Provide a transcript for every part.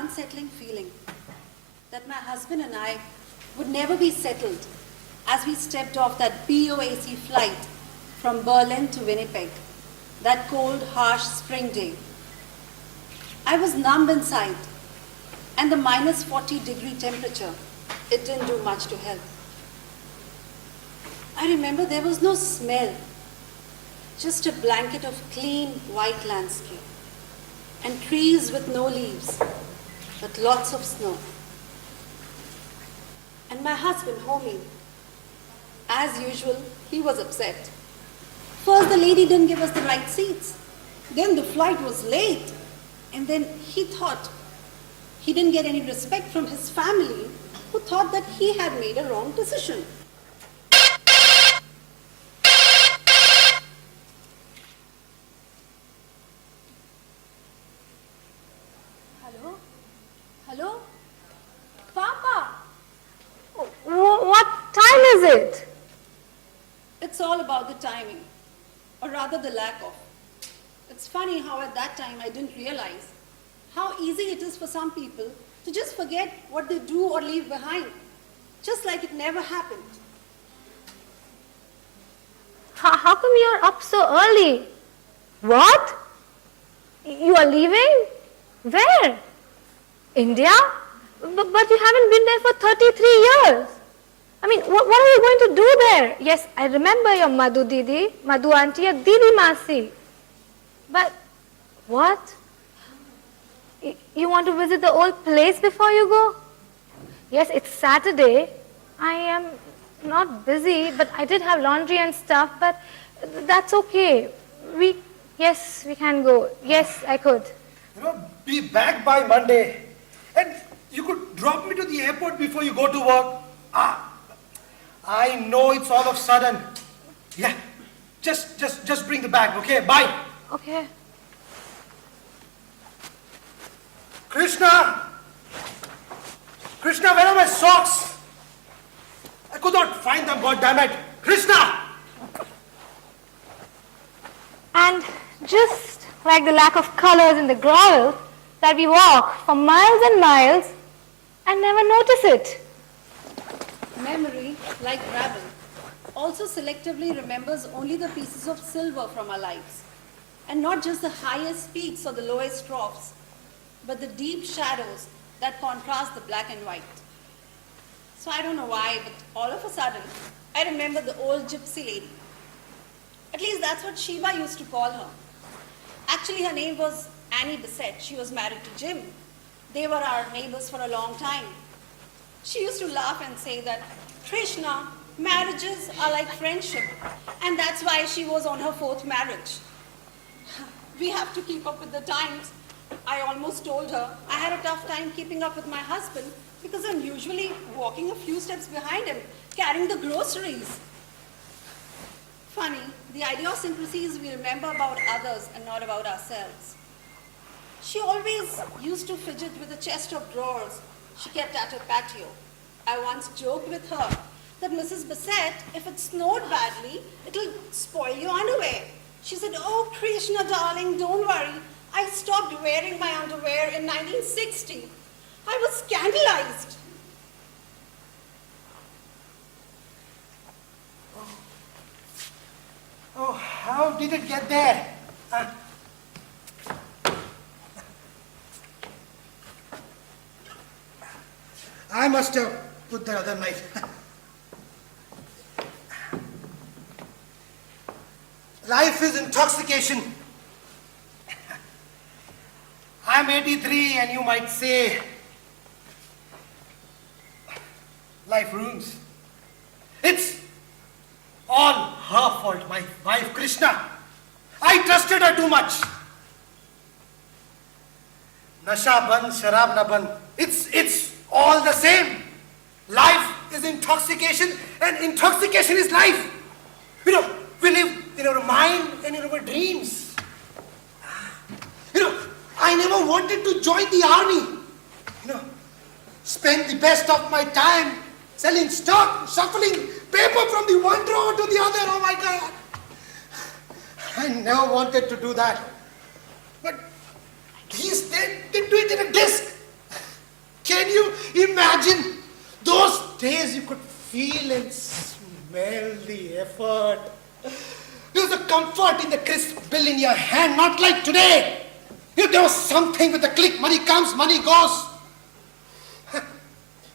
unsettling feeling that my husband and I would never be settled as we stepped off that BOAC flight from Berlin to Winnipeg, that cold, harsh spring day. I was numb inside, and the minus 40-degree temperature, it didn't do much to help. I remember there was no smell, just a blanket of clean white landscape and trees with no leaves, but lots of snow. And my husband, Homi, as usual, he was upset. First, the lady didn't give us the right seats. Then the flight was late. And then he thought he didn't get any respect from his family, who thought that he had made a wrong decision. Hello? Hello? Papa! What time is it? It's all about the timing, or rather the lack of. It's funny how at that time I didn't realize how easy it is for some people to just forget what they do or leave behind, just like it never happened. How come you're up so early? What? You are leaving? Where? India? But you haven't been there for 33 years. I mean, what are you going to do there? Yes, I remember your Madhu Didi, Madhu Auntie, or Didi Masi. But what? You want to visit the old place before you go? Yes, it's Saturday. I am not busy, but I did have laundry and stuff, but that's okay. Yes, we can go. Yes, I could. Be back by Monday. And you could drop me to the airport before you go to work. I know it's all of sudden. Yeah, just bring the bag, okay? Bye. Okay. Krishna! Krishna, where are my socks? I could not find them, goddammit. Krishna! And just like the lack of colors in the gravel, that we walk for miles and miles and never notice it. Memory, like gravel, also selectively remembers only the pieces of silver from our lives, and not just the highest peaks or the lowest troughs, but the deep shadows that contrast the black and white. So I don't know why, but all of a sudden, I remember the old gypsy lady. At least that's what Shiva used to call her. Actually, her name was Annie Bissett. She was married to Jim. They were our neighbors for a long time. She used to laugh and say that, Krishna, marriages are like friendship, and that's why she was on her 4th marriage. We have to keep up with the times. I almost told her I had a tough time keeping up with my husband because I'm usually walking a few steps behind him, carrying the groceries. Funny, the idiosyncrasies we remember about others and not about ourselves. She always used to fidget with a chest of drawers she kept at her patio. I once joked with her that Mrs. Bissett, if it snowed badly, it'll spoil your underwear. She said, oh, Krishna, darling, don't worry. I stopped wearing my underwear in 1960. I was scandalized. Oh, how did it get there? I must have put the other knife. Life is intoxication. I'm 83 and you might say, life ruins. It's all her fault, my wife Krishna. I trusted her too much. Nasha ban, sharab na ban. It's all the same. Life is intoxication and intoxication is life. We live in our mind and in our dreams. I never wanted to join the army. Spend the best of my time selling stock, shuffling paper from the one drawer to the other. Oh my God. I never wanted to do that. But these, they do it in a disc. days you could feel and smell the effort. There was a comfort in the crisp bill in your hand, not like today. There was something with a click, money comes, money goes.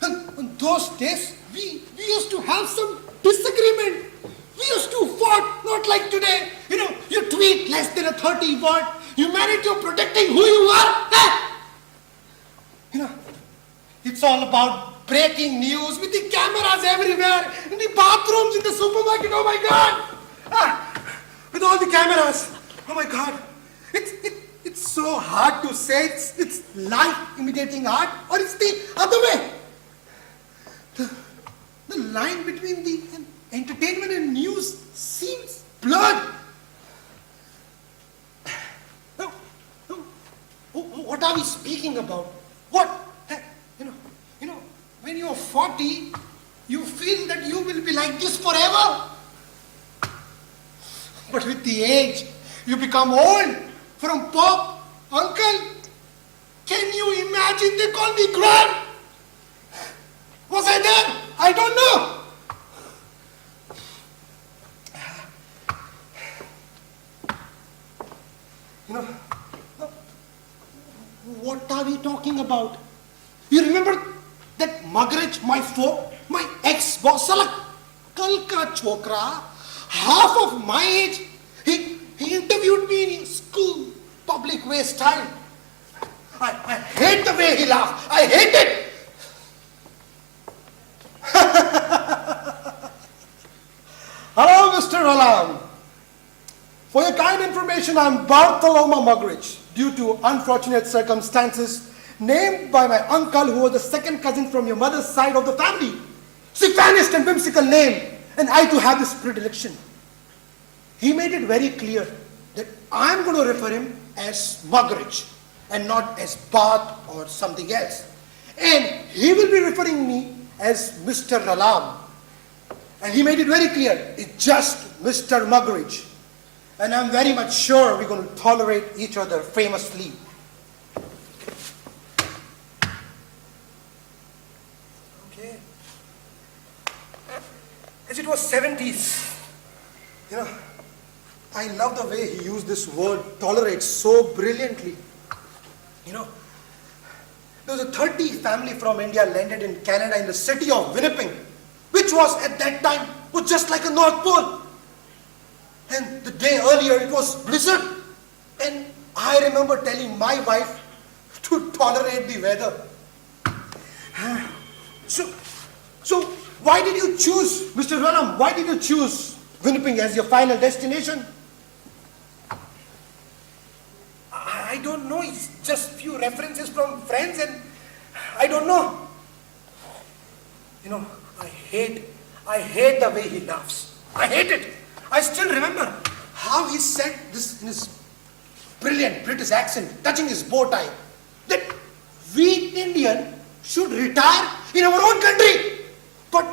And on those days, we used to have some disagreement. We used to fight, not like today. You tweet less than a 30 word. You manage to protecting who you are. It's all about breaking news with the cameras everywhere, in the bathrooms, in the supermarket. Oh my God! With all the cameras. Oh my God! It's so hard to say it's life imitating art, or it's the other way. The line between the entertainment and news seems blurred. No, what are we speaking about? What? When you're 40, you feel that you will be like this forever. But with the age, you become old. From Pop, Uncle. Can you imagine they call me Grand? Was I there? I don't know. What are we talking about? You remember that Muggeridge, my foe, my ex-boss, Kalka Chokra, half of my age, he interviewed me in school, public way style. I hate the way he laughed. I hate it. Hello, Mr. Alam. For your kind information, I'm Bartholomew Muggeridge. Due to unfortunate circumstances, named by my uncle, who was the second cousin from your mother's side of the family. Syphanist and whimsical name, and I too have this predilection. He made it very clear that I'm going to refer him as Muggeridge and not as Barth or something else. And he will be referring me as Mr. Alam. And he made it very clear, it's just Mr. Muggeridge. And I'm very much sure we're going to tolerate each other famously. Okay. As it was 70s, I love the way he used this word tolerate so brilliantly. There was a 30 family from India landed in Canada in the city of Winnipeg, which was at that time was just like a North Pole. And the day earlier it was blizzard. And I remember telling my wife to tolerate the weather. So why did you choose, Mr. Ranam, why did you choose Winnipeg as your final destination? I don't know, it's just few references from friends and I don't know. I hate the way he laughs. I hate it. I still remember how he said this in his brilliant British accent, touching his bow tie, that we Indian should retire in our own country. But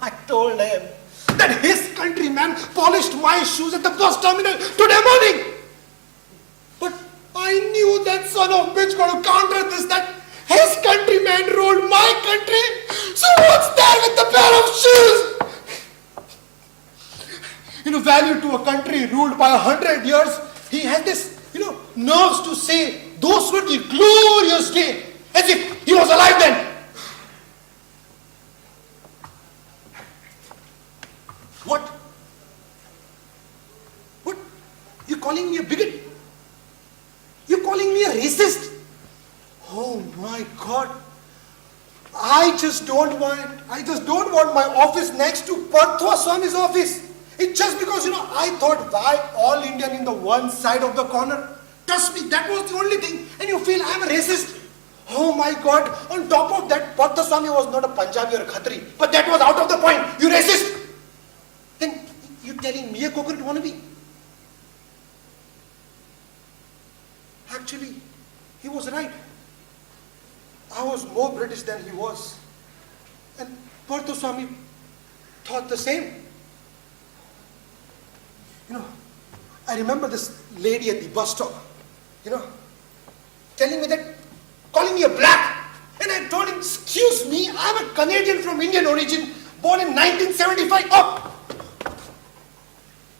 I told him that his countryman polished my shoes at the bus terminal today morning. But I knew that son of bitch going to counter this, that his countryman ruled my country. So what's there with the pair of shoes? Value to a country ruled by 100 years, he had this, nerves to say, those were the glorious days, as if he was alive then. What? You calling me a bigot? You calling me a racist? Oh my God. I just don't want my office next to Parthwa Swami's office. It's just because, I thought, why all Indian in the one side of the corner? Trust me, that was the only thing. And you feel I'm a racist. Oh my God. On top of that, Partha Swami was not a Punjabi or a Khatri. But that was out of the point. You racist. Then you telling me a coconut wannabe? Actually, he was right. I was more British than he was. And Partha Swami thought the same. I remember this lady at the bus stop, telling me that, calling me a black. And I told him, excuse me, I'm a Canadian from Indian origin, born in 1975. Oh!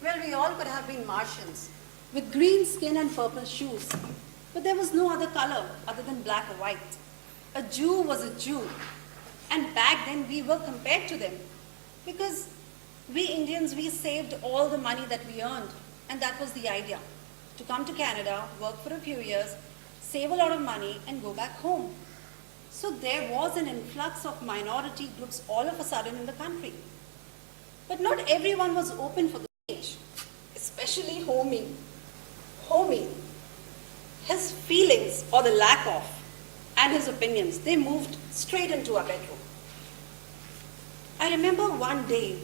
Well, we all could have been Martians, with green skin and purple shoes. But there was no other color other than black or white. A Jew was a Jew. And back then we were compared to them. Because we Indians, we saved all the money that we earned. And that was the idea. To come to Canada, work for a few years, save a lot of money, and go back home. So there was an influx of minority groups all of a sudden in the country. But not everyone was open for the change, especially Homie. Homie, his feelings, or the lack of, and his opinions, they moved straight into our bedroom. I remember one day,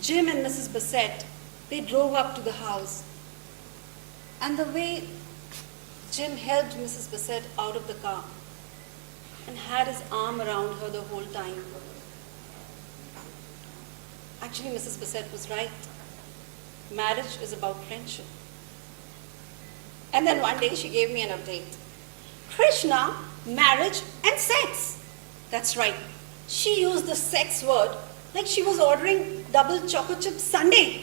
Jim and Mrs. Bassett, they drove up to the house. And the way Jim helped Mrs. Bassett out of the car and had his arm around her the whole time. Actually, Mrs. Bassett was right. Marriage is about friendship. And then one day she gave me an update. Krishna, marriage and sex. That's right. She used the sex word like she was ordering double choco chip sundae.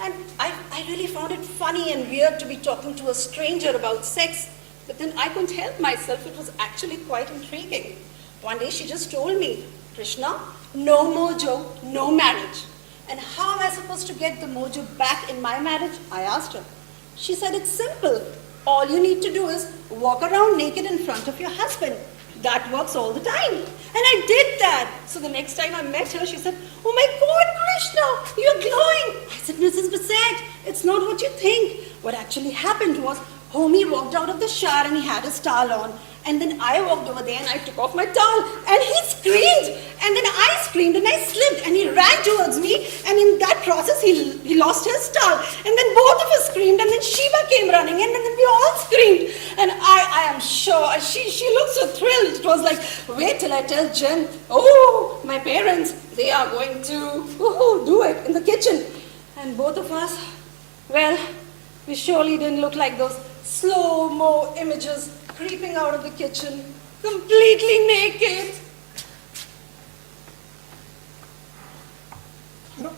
And I really found it funny and weird to be talking to a stranger about sex. But then I couldn't help myself. It was actually quite intriguing. One day she just told me, Krishna, no mojo, no marriage. And how am I supposed to get the mojo back in my marriage? I asked her. She said it's simple. All you need to do is walk around naked in front of your husband. That works all the time. And I did that. So the next time I met her, she said, oh my God, Krishna, you're glowing. I said, Mrs. Bassett, it's not what you think. What actually happened was, Homie walked out of the shower and he had his towel on. And then I walked over there and I took off my towel and he screamed. And then I screamed and I slipped and he ran towards me. And in that process, he lost his towel. And then both of us screamed and then Shiva came running in and then we all screamed. And I am sure, she looked so thrilled. It was like, wait till I tell Jen, oh, my parents, they are going to do it in the kitchen. And both of us, well, we surely didn't look like those slow-mo images creeping out of the kitchen, completely naked. You know,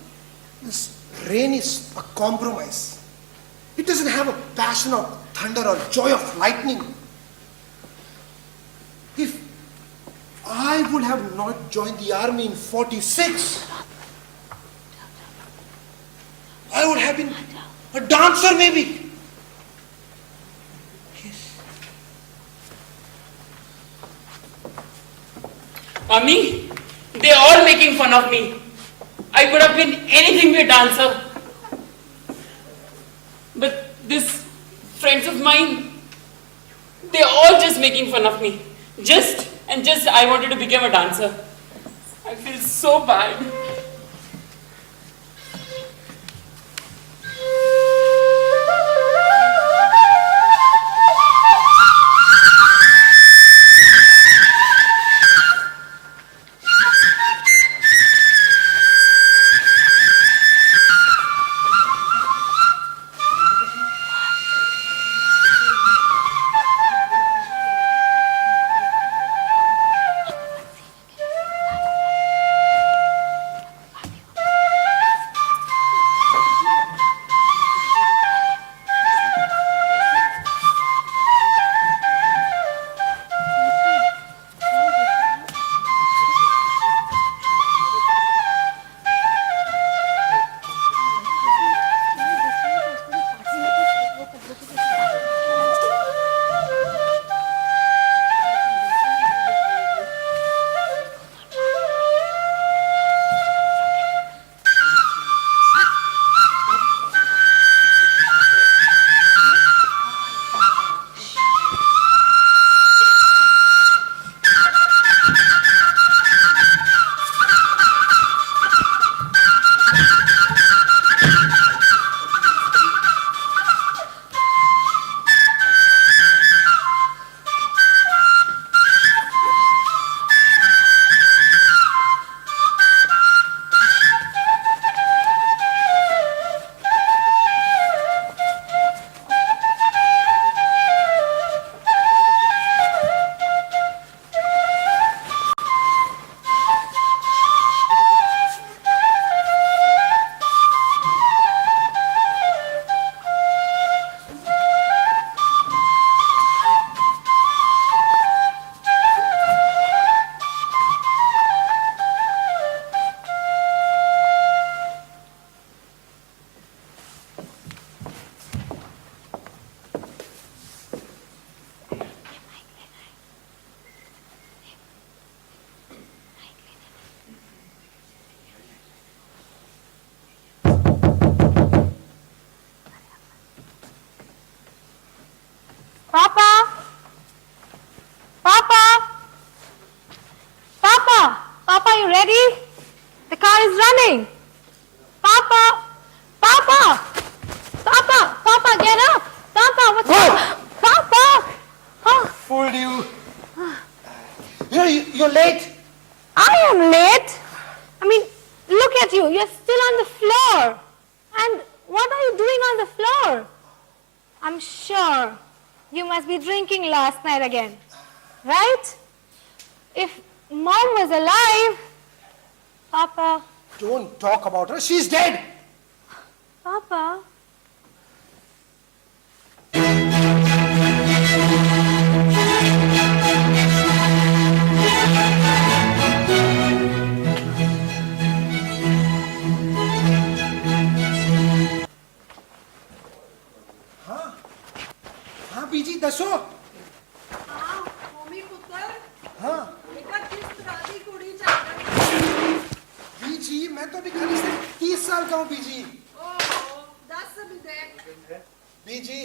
this rain is a compromise. It doesn't have a passion of thunder or joy of lightning. If I would have not joined the army in 46, I would have been a dancer maybe. Mummy, they're all making fun of me. I could have been anything but a dancer. But these friends of mine, they're all just making fun of me. Just I wanted to become a dancer. I feel so bad. fooled you. You're late. I am late. I mean, look at you. You're still on the floor. And what are you doing on the floor? I'm sure you must be drinking last night again. Right? If Mom was alive, Papa. Don't talk about her. She's dead. Papa. हाँ बीजी दसो हाँ होमी पुत्र हाँ बेटा किस तरह की कुड़ी चाहिए बीजी मैं तो अभी खाली से 30 साल का हूँ बीजी ओहो 10 भी दे बीजी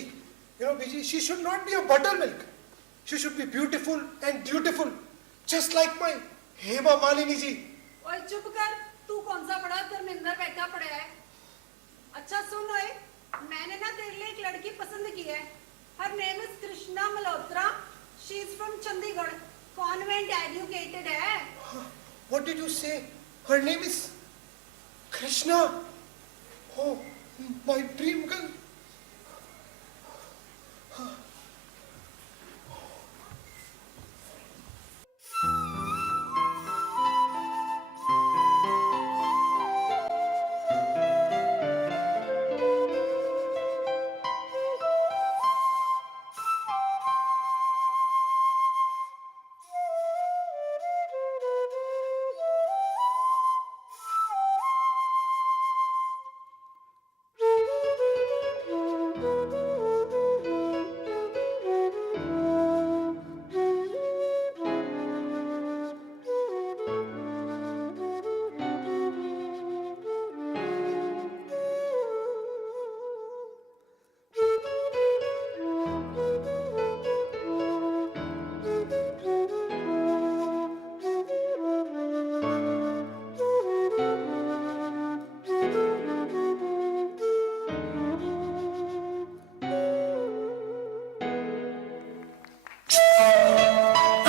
बीजी she should not be a buttermilk she should be beautiful and dutiful just like my Hema Malini ji ओए चुप कर तू कौन सा बड़ा धर्मेंद्र बैठा पड़ा है अच्छा सुन ओए मैंने ना तेरे लिए एक लड़की पसंद की है her name is Krishna Malhotra she is from Chandigarh convent educated है what did you say her name is Krishna oh my dream girl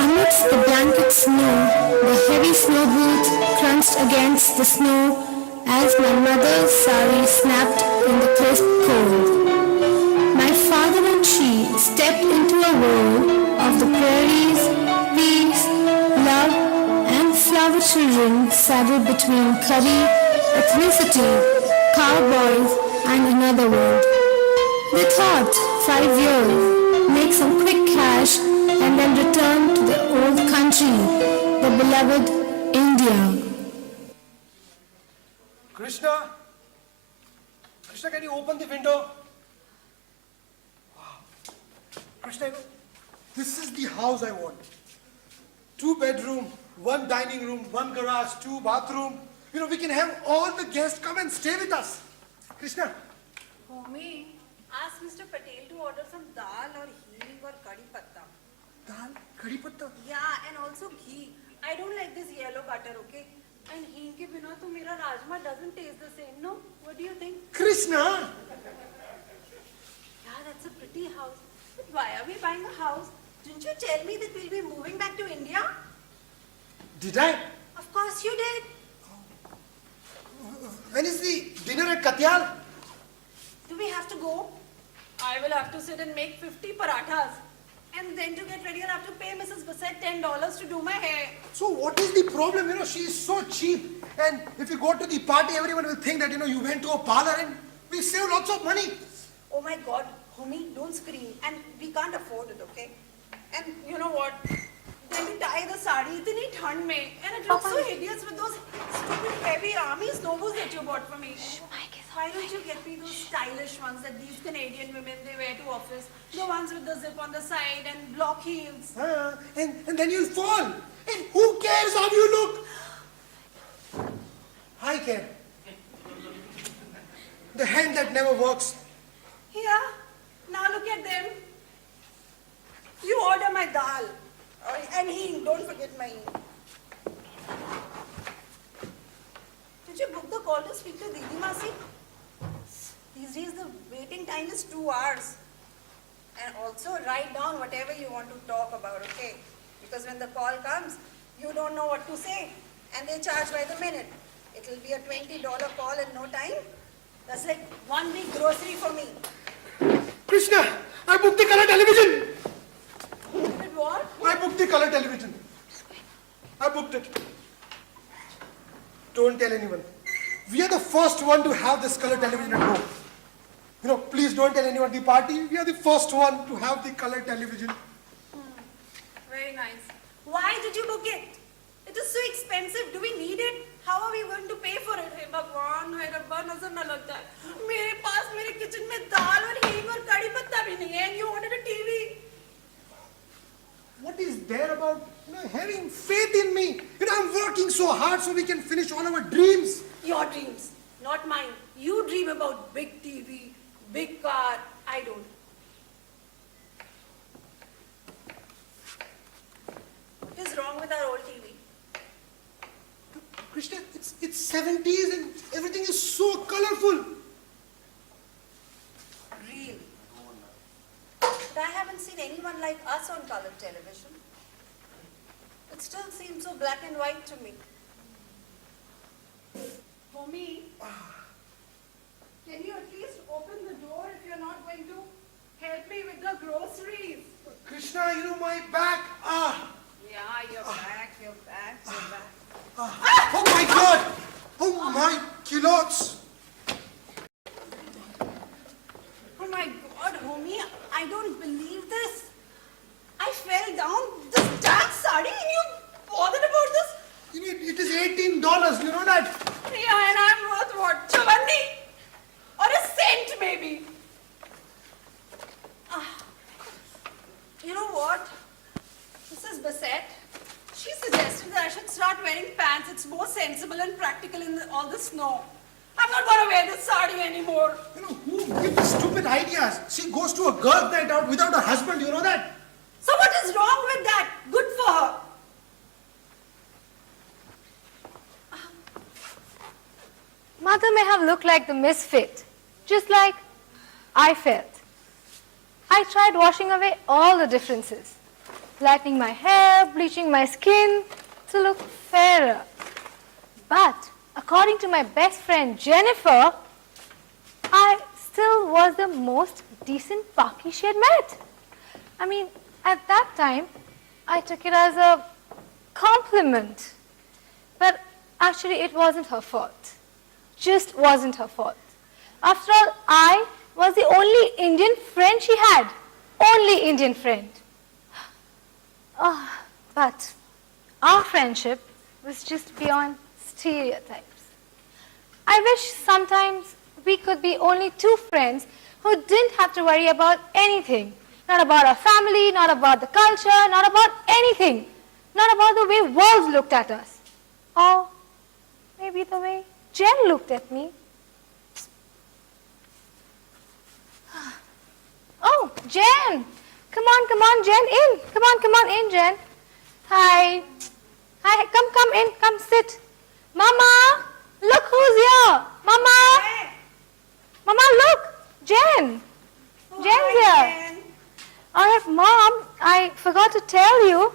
Amidst the blanket snow, the heavy snow boots crunched against the snow as my mother's sari snapped in the crisp cold. My father and she stepped into a world of the prairies, peace, love, and flower children saddled between curry, ethnicity, cowboys, and another world. They thought 5 years, make some quick cash, and then return to the old country, the beloved India. Krishna can you open the window wow Krishna this is the house I want 2 bedroom 1 dining room 1 garage 2 bathroom we can have all the guests come and stay with us Krishna Homi ask Mr. Patel to order some dal or heeng or curry patta dal कड़ी पत्ता yeah and also ghee I don't like this yellow butter okay and heeng के बिना तो मेरा rajma doesn't taste the same no what do you think Krishna yeah that's a pretty house but why are we buying a house didn't you tell me that we'll be moving back to India did I of course you did when is the dinner at Katyal do we have to go I will have to sit and make 50 parathas and then to get ready I'll have to pay Mrs. Bassett $10 to do my hair so what is the problem she is so cheap and if you go to the party everyone will think that you went to a parlor and we save lots of money oh my god homie don't scream and we can't afford it okay and you know what then we tie the sari itni thand mein and it looks so hideous with those stupid heavy army snow boots that you bought for me why don't you get me those stylish ones that these Canadian women they wear to office the ones with the zip on the side and block heels and then you'll fall and who cares how you look I care the hand that never works yeah now look at them you order my dal and heeng don't forget my heeng did you book the call to speak to Didi Masi these days the waiting time is 2 hours And also write down whatever you want to talk about, okay? Because when the call comes, you don't know what to say. And they charge by the minute. It'll be a $20 call in no time. That's like 1 week grocery for me. Krishna, I booked the color television. But what? I booked the color television. I booked it. Don't tell anyone. We are the first one to have this color television at home. You know, please don't tell anyone at the party. We are the first one to have the color television. Very nice. Why did you book it? It is so expensive. Do we need it? How are we going to pay for it? Hey भगवान, हे रब्बा नजर न लगता है. मेरे पास मेरे kitchen में दाल और हींग और कड़ी पत्ता भी नहीं है. And you wanted a TV? What is there about having faith in me? I'm working so hard so we can finish all our dreams. Your dreams, not mine. You dream about big TV, big car. I don't. What is wrong with our old TV? Krishna, it's 70s and everything is so colorful. Really? But I haven't seen anyone like us on color television. It still seems so black and white to me. For me, can you at least open the door if you're not going to help me with the groceries? Krishna, my back. Yeah, you're back, you're back, you're back. Oh my God! Oh my kilos! Oh my God, homie, I don't believe this. I fell down this dark sari and you bothered about this? It is $18, you know that? Yeah, and I'm worth what? Chavandi? Or a cent maybe? You know what? Mrs. Bassett, she suggested that I should start wearing pants. It's more sensible and practical in all the snow. I'm not going to wear this sari anymore. Who gives stupid ideas? She goes to a girls' night out without a husband, you know that? So what is wrong with that? Good for her. Mother may have looked like the misfit, just like I felt. I tried washing away all the differences, lightening my hair, bleaching my skin to look fairer. But according to my best friend Jennifer, I still was the most decent Paki she had met. I mean, at that time, I took it as a compliment. But actually, it wasn't her fault. Just wasn't her fault. After all, I was the only Indian friend she had. Only Indian friend. But our friendship was just beyond stereotypes. I wish sometimes we could be only two friends who didn't have to worry about anything. Not about our family, not about the culture, not about anything. Not about the way world looked at us. Or maybe the way Jen looked at me. Oh, Jen! Come on, Jen, in. Come on, in, Jen. Hi. Hi, come in, come sit. Mama, look who's here. Mama. Mama, look. Jen. Jen's here. All right, Mom, I forgot to tell you,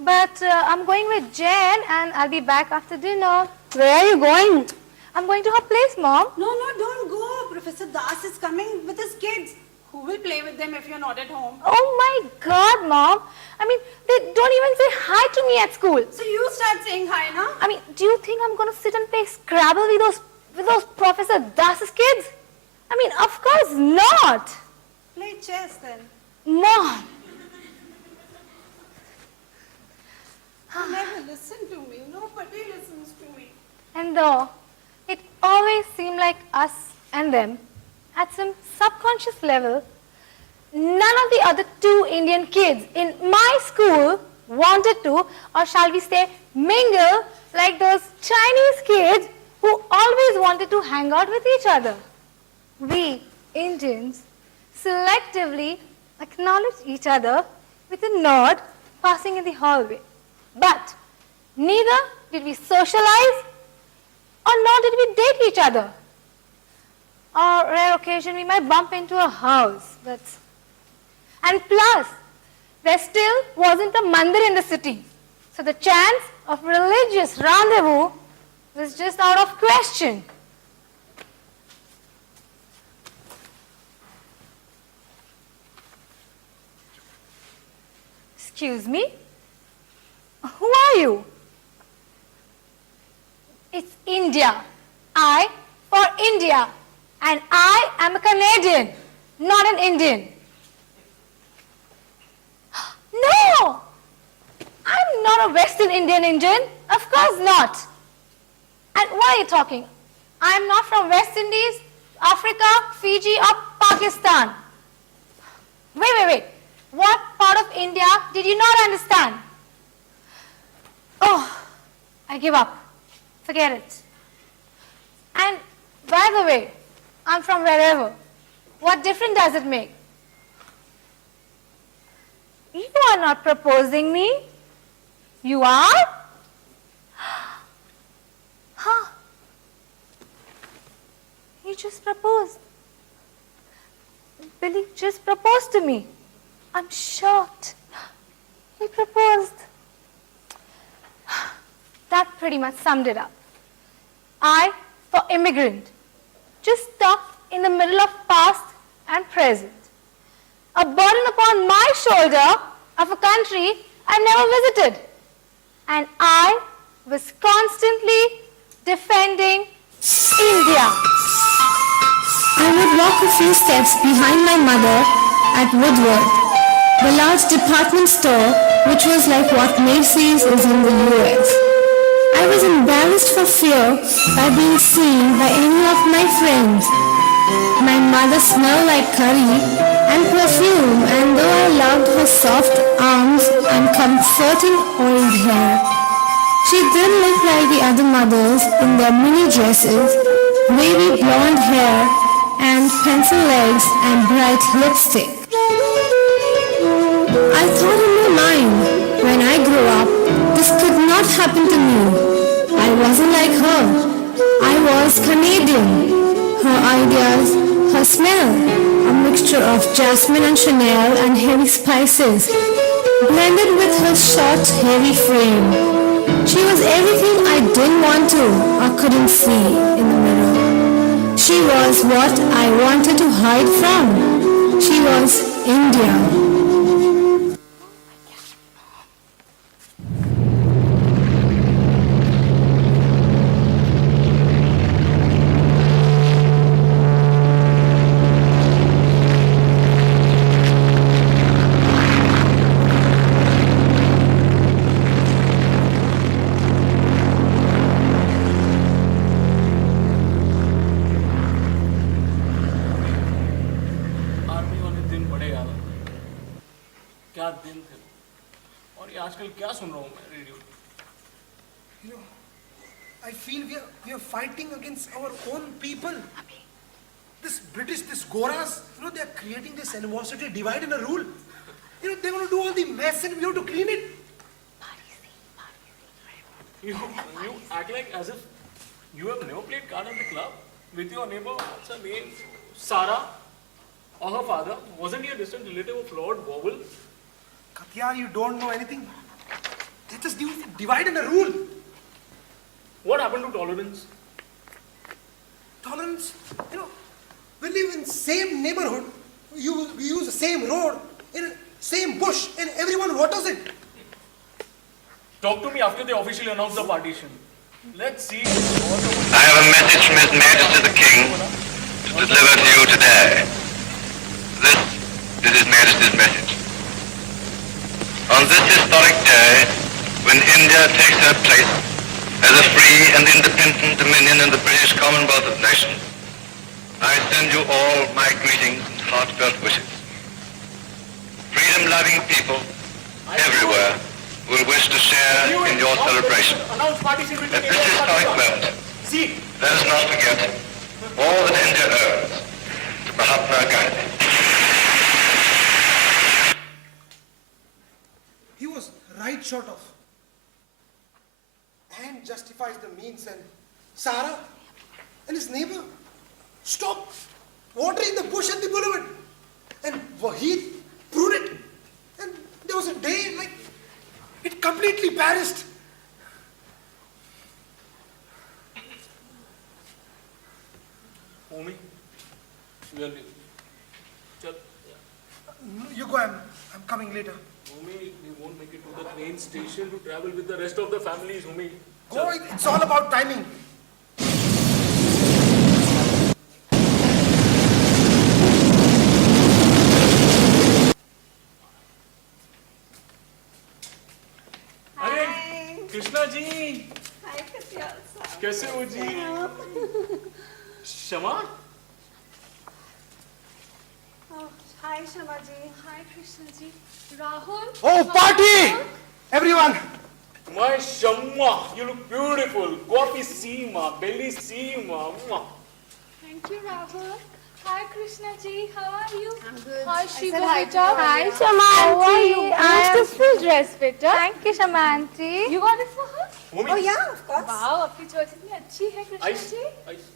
but I'm going with Jen and I'll be back after dinner. Where are you going? I'm going to her place, Mom. No, don't go. Professor Das is coming with his kids. Who will play with them if you're not at home? Oh my God, Mom. I mean, they don't even say hi to me at school. So you start saying hi, na? I mean, do you think I'm going to sit and play Scrabble with those Professor Das's kids? I mean, of course not. Play chess then. Mom. You never listen to me. Nobody listens to me. And though it always seemed like us and them, at some subconscious level, none of the other two Indian kids in my school wanted to, or shall we say, mingle like those Chinese kids who always wanted to hang out with each other. We, Indians, selectively acknowledged each other with a nod passing in the hallway. But neither did we socialize, or nor did we date each other. On rare occasion, we might bump into a house, but And plus, there still wasn't a mandir in the city. So the chance of religious rendezvous was just out of question. Excuse me? Who are you? It's India. I for India. And I am a Canadian, not an Indian. No! I'm not a Western Indian. Of course not. And what are you talking? I'm not from West Indies, Africa, Fiji, or Pakistan. Wait. What part of India did you not understand? Oh, I give up. Forget it. And by the way, I'm from wherever. What difference does it make? You are not proposing me. You are? Huh? He just proposed. Billy just proposed to me. I'm shocked. He proposed. That pretty much summed it up. I for immigrant. Just stuck in the middle of past and present. A burden upon my shoulder of a country I've never visited. And I was constantly defending India. I would walk a few steps behind my mother at Woodward, the large department store which was like what Macy's is in the US. I was embarrassed for fear by being seen by any of my friends. My mother smelled like curry and perfume, and though I loved her soft arms and comforting oiled hair, she didn't look like the other mothers in their mini dresses, wavy blonde hair, and pencil legs and bright lipstick. I thought in my mind, when I grew up, this could not happen to me. I wasn't like her. I was Canadian. Her ideas, her smell, a mixture of jasmine and Chanel and heavy spices, blended with her short, hairy frame. She was everything I didn't want to or couldn't see in the mirror. She was what I wanted to hide from. She was India. Army वाले दिन बड़े याद आते हैं। क्या दिन थे वो। और ये आजकल क्या सुन रहा हूँ मैं रेडियो पे। You know, I feel we are fighting against our own people. This British, this Goras, they are creating this animosity, divide and a rule. They're going to do all the mess and we have to clean it. You act like as if you have never played cards at the club with your neighbor. What's her name? Sarah, or her father. Wasn't he a distant relative of Lord Bowell? Katya, you don't know anything. They just divide and a rule. What happened to tolerance? Tolerance, we live in same neighborhood. We use the same road, in the same bush, and everyone waters it. Talk to me after they officially announce the partition. Let's see. I have a message from His Majesty the King to deliver to you today. This is His Majesty's message. On this historic day, when India takes her place as a free and independent dominion in the British Commonwealth of Nations, I send you all my greetings and heartfelt wishes. Freedom-loving people everywhere will wish to share in your celebration. Announce partition will At this historic moment, See, let us not forget all that India owes to Mahatma Gandhi. He was right short of. And justifies the means, and Sarah and his neighbor stopped watering the bush at the boulevard. And Wahid prune it. And there was a day like it completely perished. Homie, we are leaving. Chal. You go, I'm coming later. Homie, we won't make it to the train station to travel with the rest of the families, homie. Go, it's all about timing. अरे Krishna ji Hi, Katyal sir. कैसे हो जी? क्षमा? Oh, hi, Shama ji. Hi, Krishna ji. Rahul. Oh, party! Everyone! My Shamma, you look beautiful. Coffee seema, belly seema. Thank you, Rahul. Hi, Krishna ji. How are you? I'm good. Hi, I Shiva said hi beta. to you Hi, earlier. Shamanti. How are you? I am... Beautiful dress, beta. Thank you, Shamanti. You got it for her? Homie, Oh, yeah, of course. Wow, आपकी choice इतनी अच्छी है, Krishna ice, ji. ice.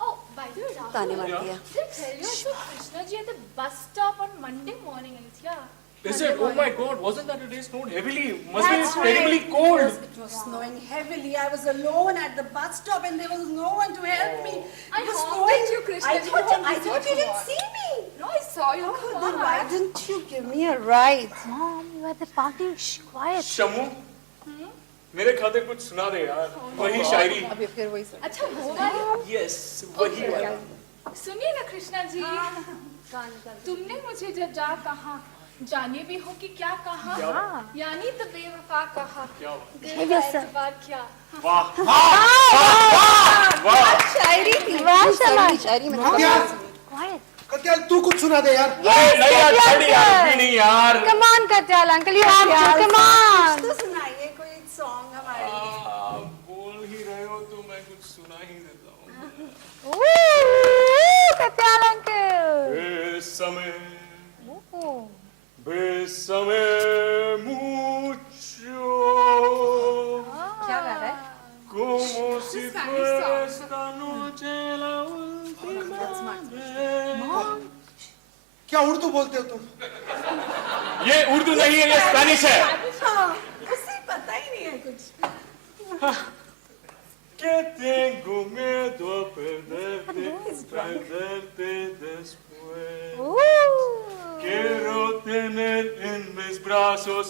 Oh, by the way, Rahul. ताने मार दिया. Did I tell you I saw Krishna ji at the bus stop on Monday morning? And it's yeah. Is it? Oh my God! Wasn't that the day snowed heavily? Must That's be terribly right. cold. It was snowing heavily. I was alone at the bus stop and there was no one to help me. I It was honked snowing. at you, Krishna I ji. thought you didn't see me. No, I saw you. Oh, Come then on. why didn't you give me a ride? Mom, you are at the party. Shh, quiet. Shamu, मेरे खातिर कुछ सुना दे यार. वही शायरी. अभी फिर वही sir. अच्छा वो वाली. Yes, वही वाला. सुनिए ना कृष्णा जी. तुमने मुझे जब जा कहा जाने भी हो कि क्या कहा यानी तो बेवफा कहा क्या? दिल का एतबार क्या वाह! शायरी थी. वाह, शमा. शायरी में Katyal, Quiet. Katyal, तू कुछ सुना दे यार. अरे नहीं यार, शायरी यार, भी नहीं यार. Come on, Katyal uncle. You have to. Come on. तो सुनाइए कोई सॉन्ग हमारी. बोल ही रहे हो तो मैं कुछ सुना ही देता हूँ. Ooh, Katyal uncle. Bésame, Ooh. bésame mucho, क्या गा रहा है? como si fuera esta noche la última vez. क्या उर्दू बोलते हो तुम? ये उर्दू नहीं है, ये स्पेनिश है. हाँ, उसे पता ही नहीं है कुछ. Que tengo miedo a perderte después. Quiero tener en mis brazos,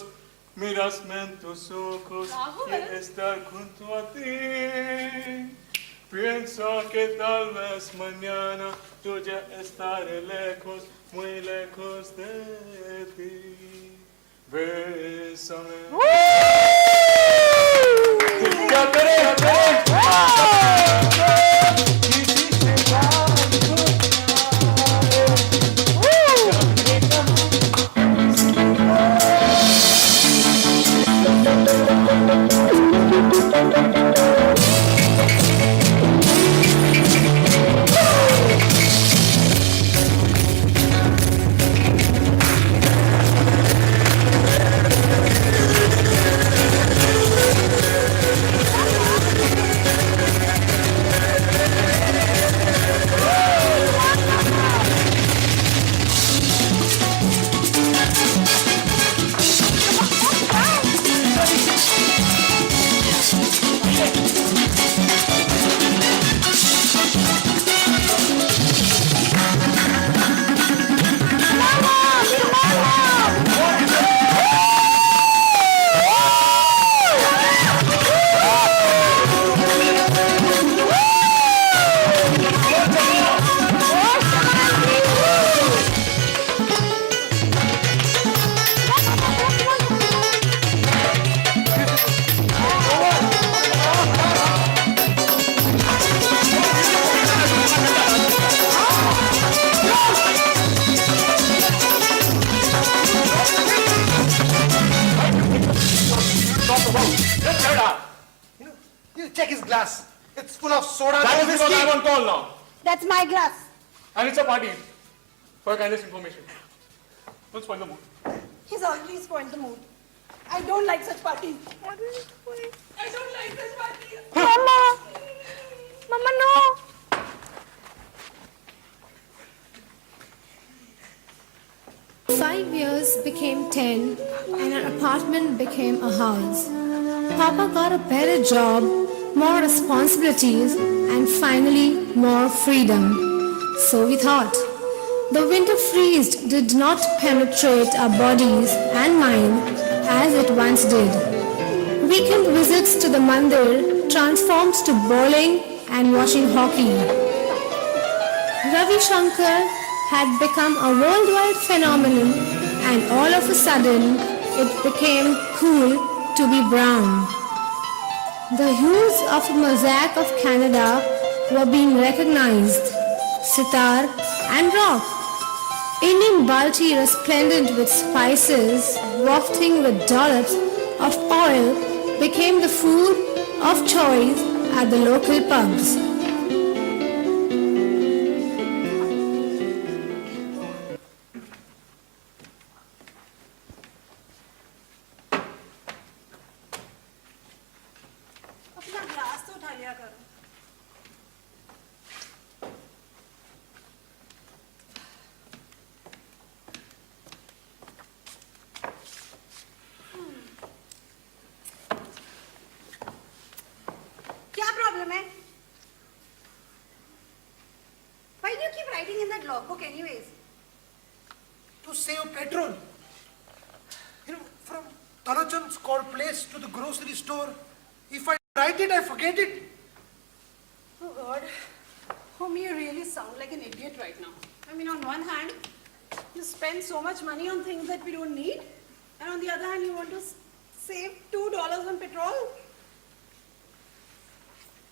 mirasme en tus ojos y estar junto a ti. Pienso que tal vez mañana yo ya estaré lejos, muy lejos de ti. Bésame. क्या करें? You check his glass. It's full of soda. That no is because whiskey. I'm on call now. That's my glass. And it's a party. For your kindest information. Don't spoil the mood. He's already spoiled the mood. I don't like such parties. I don't like such parties. Mama. Mama, no. 5 years became 10 and our apartment became a house. Papa got a better job, more responsibilities, and finally more freedom. So we thought. The winter freeze did not penetrate our bodies and mind as it once did. Weekend visits to the mandir transformed to bowling and watching hockey. Ravi Shankar had become a worldwide phenomenon, and all of a sudden it became cool to be brown. The hues of a mosaic of Canada were being recognized, sitar and rock. Indian Balti resplendent with spices, wafting with dollops of oil, became the food of choice at the local pubs. अपना glass तो उठा लिया करो। क्या problem है? Why do you keep writing in that logbook anyways? To save petrol. You know, from Talachand's call place to the grocery store, if I write it, I forget it. Oh God, homie, you really sound like an idiot right now. I mean, on one hand, you spend so much money on things that we don't need, and on the other hand, you want to save $2 on petrol.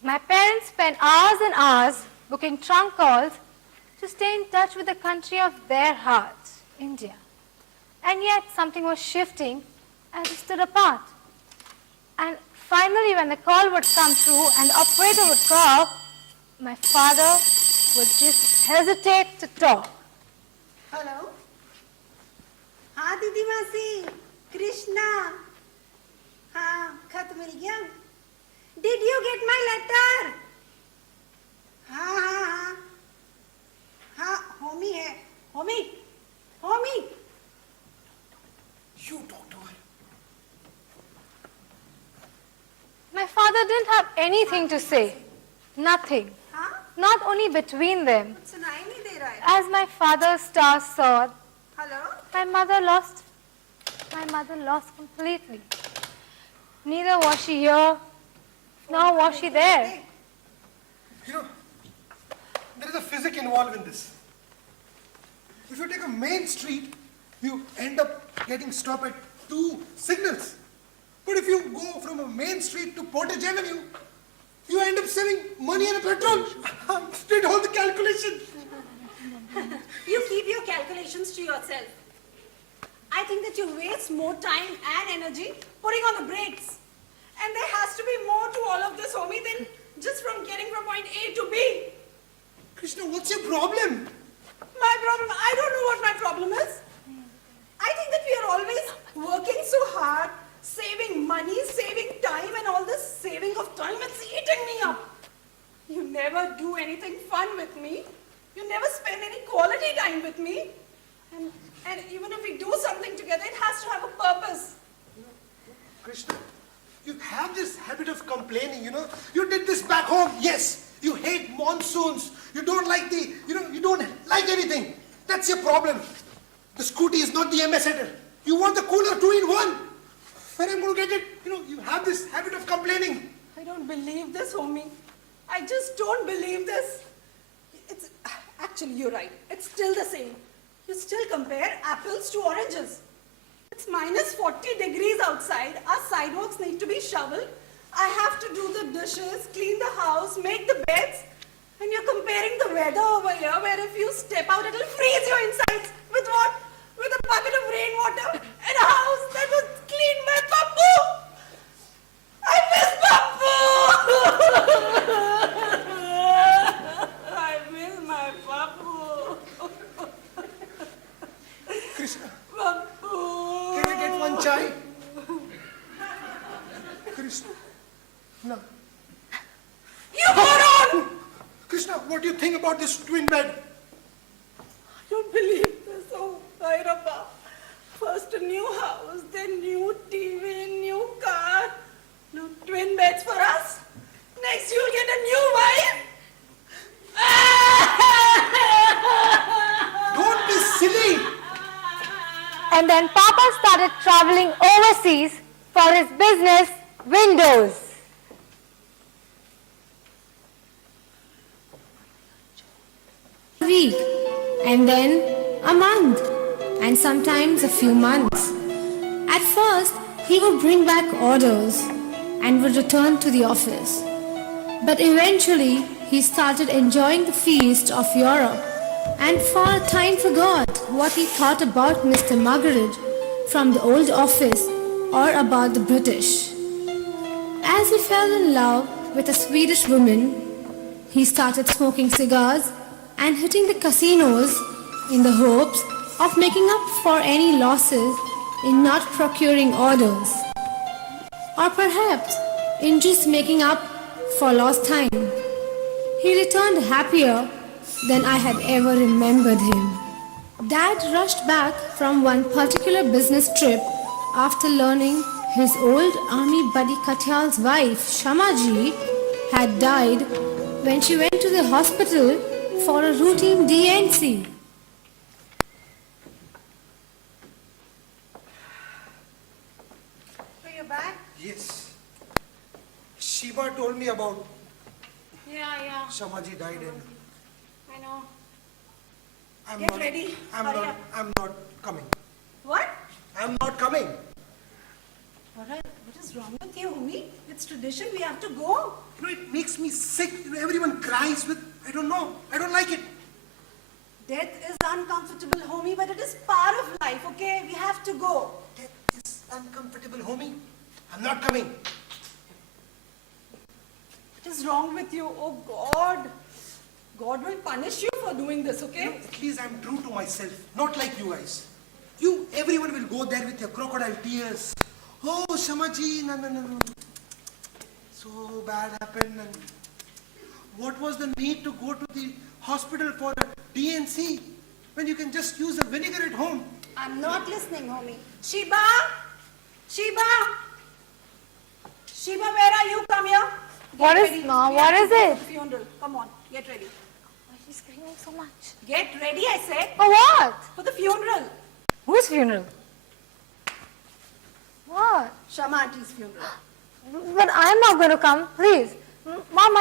My parents spent hours and hours booking trunk calls to stay in touch with the country of their hearts, India. And yet something was shifting as we stood apart. And finally, when the call would come through and the operator would call, my father would just hesitate to talk. Hello? हाँ दीदी मासी, कृष्णा. हाँ, खत मिल गया? Did you get my letter? हाँ हाँ हाँ. हाँ, homie है. Homie. You talk to her. My father didn't have anything to say. Nothing. हाँ? Not only between them. सुनाई नहीं दे रहा है. As my father's star soared, Hello? my mother lost completely. Neither was she here, nor was she there. You know, there is a physics involved in this. If you take a main street, you end up getting stopped at 2 signals. But if you go from a main street to Portage Avenue, you end up saving money on petrol. I did all the calculations. You keep your calculations to yourself. I think that you waste more time and energy putting on the brakes. And there has to be more to all of this, homie, than just from getting from point A to B. Krishna, what's your problem? My problem? I don't know what my problem is. I think that we are always working so hard, saving money, saving time, and all this saving of time, it's eating me up. You never do anything fun with me. You never spend any quality time with me. And even if we do something together, it has to have a purpose. Krishna, you have this habit of complaining, you know. You did this back home, yes. You hate monsoons. You don't like you don't like anything. That's your problem. The scooty is not the ambassador. You want the cooler 2-in-1. Where am I going to get it? You know, you have this habit of complaining. I don't believe this, homie. I just don't believe this. Actually, you're right. It's still the same. You still compare apples to oranges. It's minus 40 degrees outside. Our sidewalks need to be shoveled. I have to do the dishes, clean the house, make the beds. And you're comparing the weather over here where if you step out, it'll freeze your insides. With what? With a bucket of rainwater and a house that was cleaned by Pappu. I miss Pappu. I miss my Pappu. Krishna, Pappu. can I get one chai? Krishna, no. You moron! Krishna, what do you think about this twin bed? I don't believe this. Oh, Hai Rabba. First a new house, then new TV, new car. Now twin beds for us. Next you'll get a new wife. Don't be silly. And then Papa started traveling overseas for his business, Windows. A week, and then a month, and sometimes a few months. At first, he would bring back orders and would return to the office. But eventually, he started enjoying the feast of Europe and for a time forgot what he thought about Mr. Muggeridge from the old office or about the British. As he fell in love with a Swedish woman, he started smoking cigars and hitting the casinos in the hopes of making up for any losses in not procuring orders, or perhaps in just making up for lost time. He returned happier than I had ever remembered him. Dad rushed back from one particular business trip after learning his old army buddy Katyal's wife, Shamaji, had died when she went to the hospital for a routine DNC. So you're back? Yes. Shiva told me about Yeah. Shamaji died and I know. I'm Get not, ready. I'm Hurry not, up. I'm not coming. What? I'm not coming. What is wrong with you, homie? It's tradition. We have to go. You know, it makes me sick. You know, everyone cries with, I don't know. I don't like it. Death is uncomfortable, homie, but it is part of life, okay? We have to go. Death is uncomfortable, homie. I'm not coming. What is wrong with you? Oh, God. God will punish you for doing this, You know, okay? at least I'm true to myself. Not like you guys. Everyone will go there with your crocodile tears. Oh, Shamaji, no. So bad happened. And what was the need to go to the hospital for a DNC when you can just use a vinegar at home? I'm not listening, homie. Sheba! Sheba! Sheba, where are you? Come here. Get What is- ready. Ma, We what have is is to go it? to the funeral. Come on, get ready. Why is she screaming so much? Get ready, I said, For what? for the funeral. Whose funeral? What? Shamaji's funeral. But I'm not going to come, please. Mom,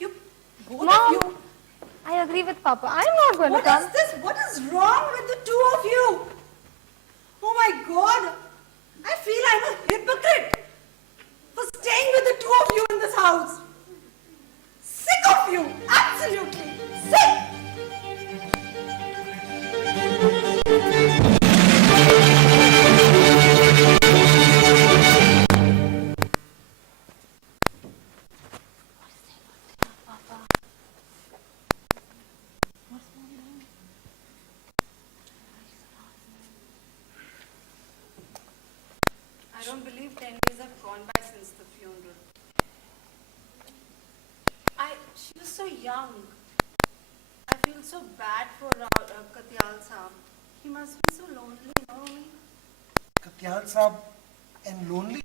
You, both Mom, of you. I agree with Papa. I'm not going What to come. is this? What is wrong with the two of you? Oh my God. I feel I'm a hypocrite for staying with the two of you in this house. Sick of you. Absolutely. Sick. I don't believe 10 days have gone by since the funeral. She was so young. I feel so bad for Katyal Saab. He must be so lonely, you know me? Katyal Saab and lonely?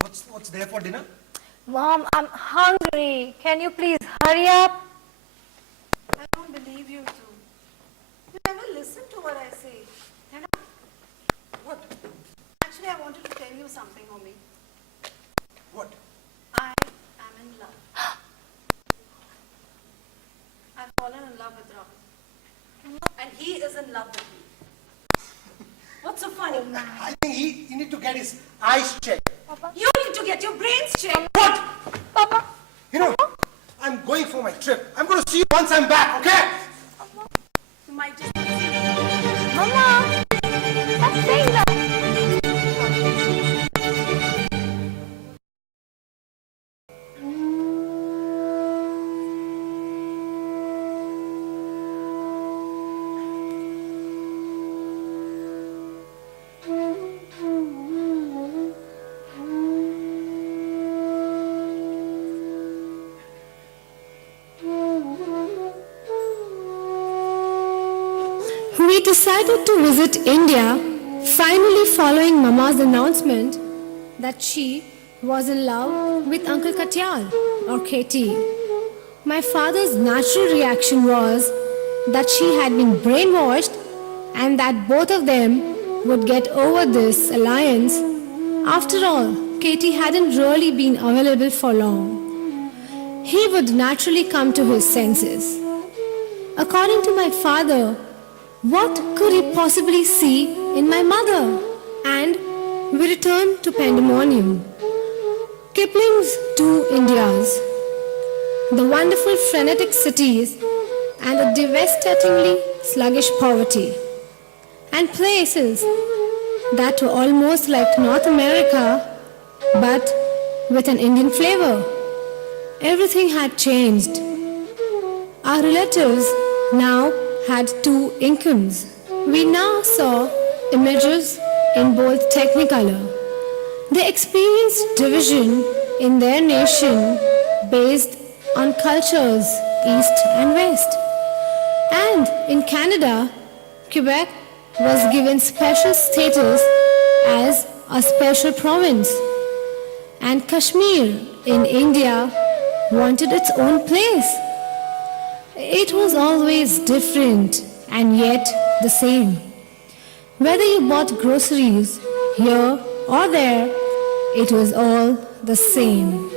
What's there for dinner? Mom, I'm hungry. Can you please hurry up? I don't believe you two. You never listen to what I say. You know? What? Actually, I wanted to tell you something, homie. What? I am in love. I've fallen in love with Rahul. And he is in love with me. What's so funny? I think he need to get his eyes checked. You need to get your brains checked. What? Papa, You know, I'm going for my trip. I'm going to see you once I'm back, okay? You might just... Mama, stop saying that. decided to visit India, finally following Mama's announcement that she was in love with Uncle Katyal or KT. My father's natural reaction was that she had been brainwashed and that both of them would get over this alliance. After all, Katie hadn't really been available for long. He would naturally come to his senses. According to my father, what could he possibly see in my mother? And we returned to Pandemonium. Kipling's Two Indias. The wonderful frenetic cities and the devastatingly sluggish poverty. And places that were almost like North America, but with an Indian flavor. Everything had changed. Our relatives now had two incomes. We now saw images in both Technicolor. They experienced division in their nation based on cultures east and west. And in Canada, Quebec was given special status as a special province. And Kashmir in India wanted its own place. It was always different and yet the same. Whether you bought groceries here or there, it was all the same.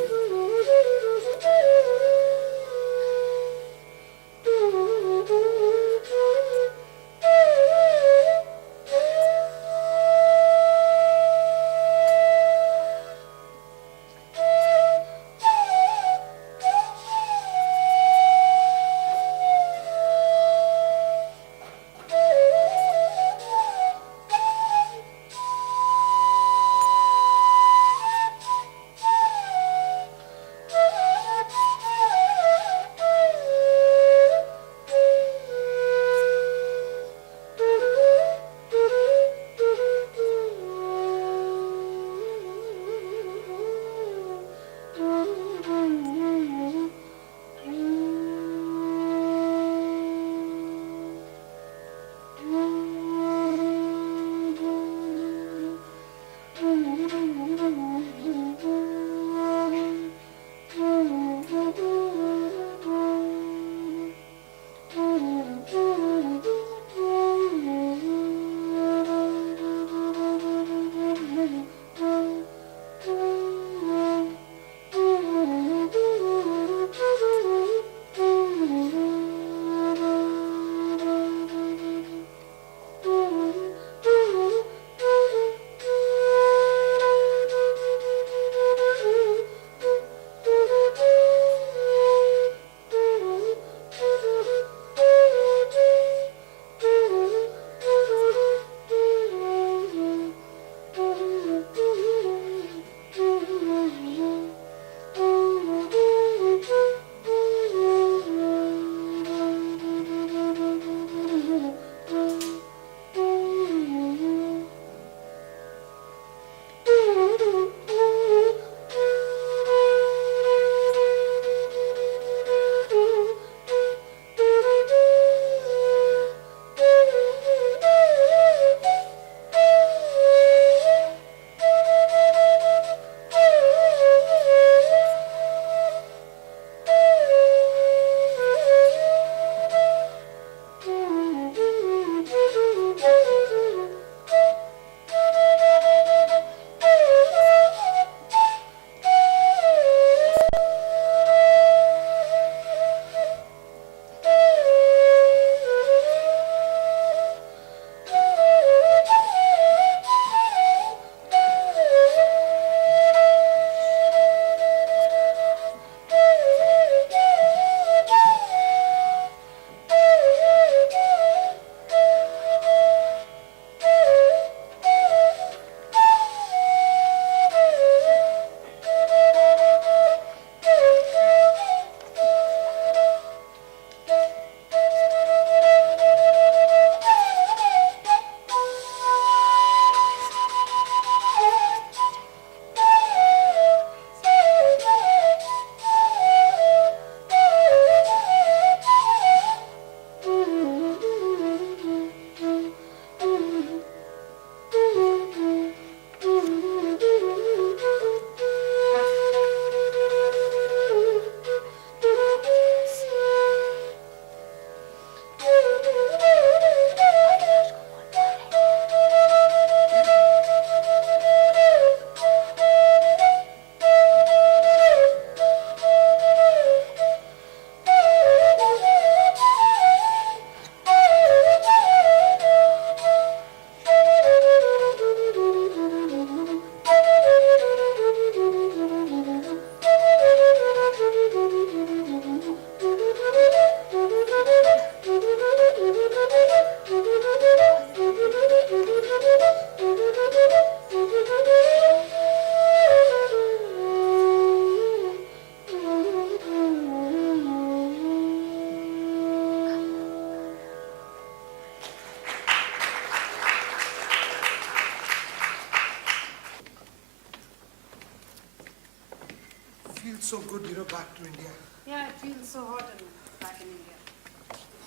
feels so good, back to India. Yeah, it feels so hot back in India.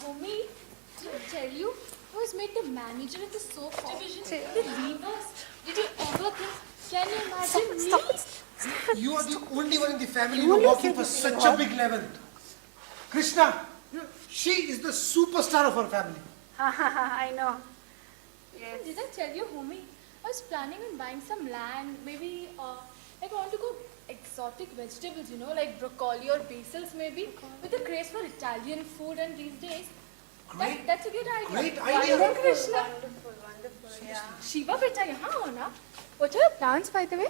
Homie, did I tell you? I was made the manager in the soap division, the Weavers. Did you ever think? Can you imagine me? You are the only one in the family who are working for such a big level. Krishna, she is the superstar of our family. I know. Yes. Did I tell you, homie? I was planning on buying some land. Maybe I want to go exotic vegetables, like broccoli or basils maybe. With a craze for Italian food and these days. That's a good idea. Great idea. Wonderful, Krishna. Wonderful, yeah. Shiva beta, yahan ho na? What are your plans, by the way?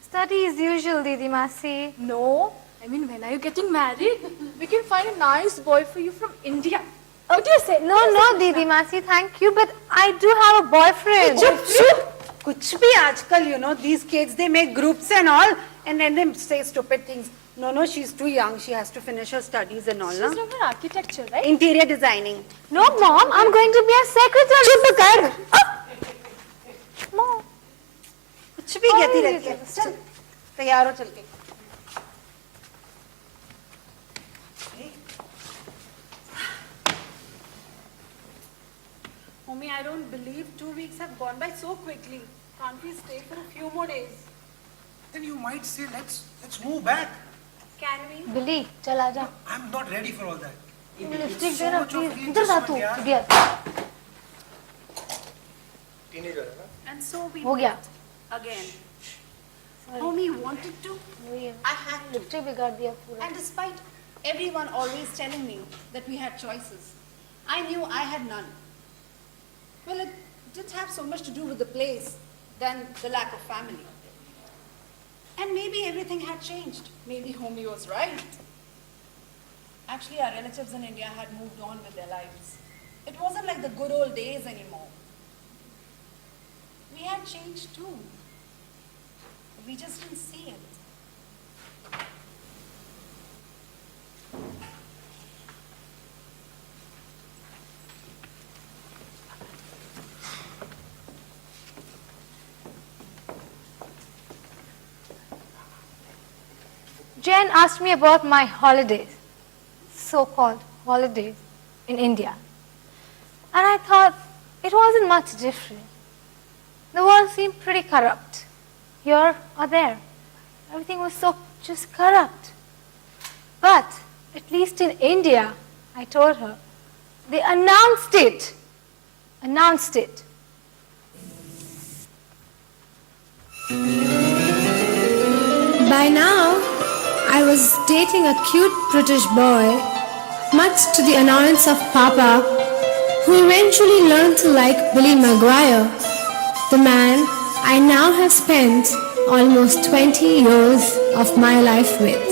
Study as usual, Didi Masi. No. I mean, when are you getting married? We can find a nice boy for you from India. What do you say? No, Didi Masi, thank you, but I do have a boyfriend. Kuch bhi aajkal, these kids, they make groups and all, and then they say stupid things. No, she's too young. She has to finish her studies and all. She's Na? doing her architecture, right? Interior designing. No, Mom, I'm going to be a secretary. Chup kar. Mom. कुछ भी कहती रहती है. चल, तैयार हो चल के. Mommy, I don't believe 2 weeks have gone by so quickly. Can't we stay for a few more days? Then you might say, let's move back. Can we? Billy, चल आजा. I'm not ready for all that. Lipstick so दे ना much of please. इधर आ तू. readjustment, इधर. Teenager, है And so we हो गया. again. Homie wanted to. I had to. Lipstick बिगाड़ दिया पूरा. And despite everyone always telling me that we had choices, I knew I had none. Well, it didn't have so much to do with the place than the lack of family. And maybe everything had changed. Maybe Homie was right. Actually, our relatives in India had moved on with their lives. It wasn't like the good old days anymore. We had changed too. We just didn't see it. Jen asked me about my holidays, so-called holidays in India. And I thought it wasn't much different. The world seemed pretty corrupt, here or there. Everything was so just corrupt. But at least in India, I told her, they announced it. Announced it. By now, I was dating a cute British boy, much to the annoyance of Papa, who eventually learned to like Billy Maguire, the man I now have spent almost 20 years of my life with,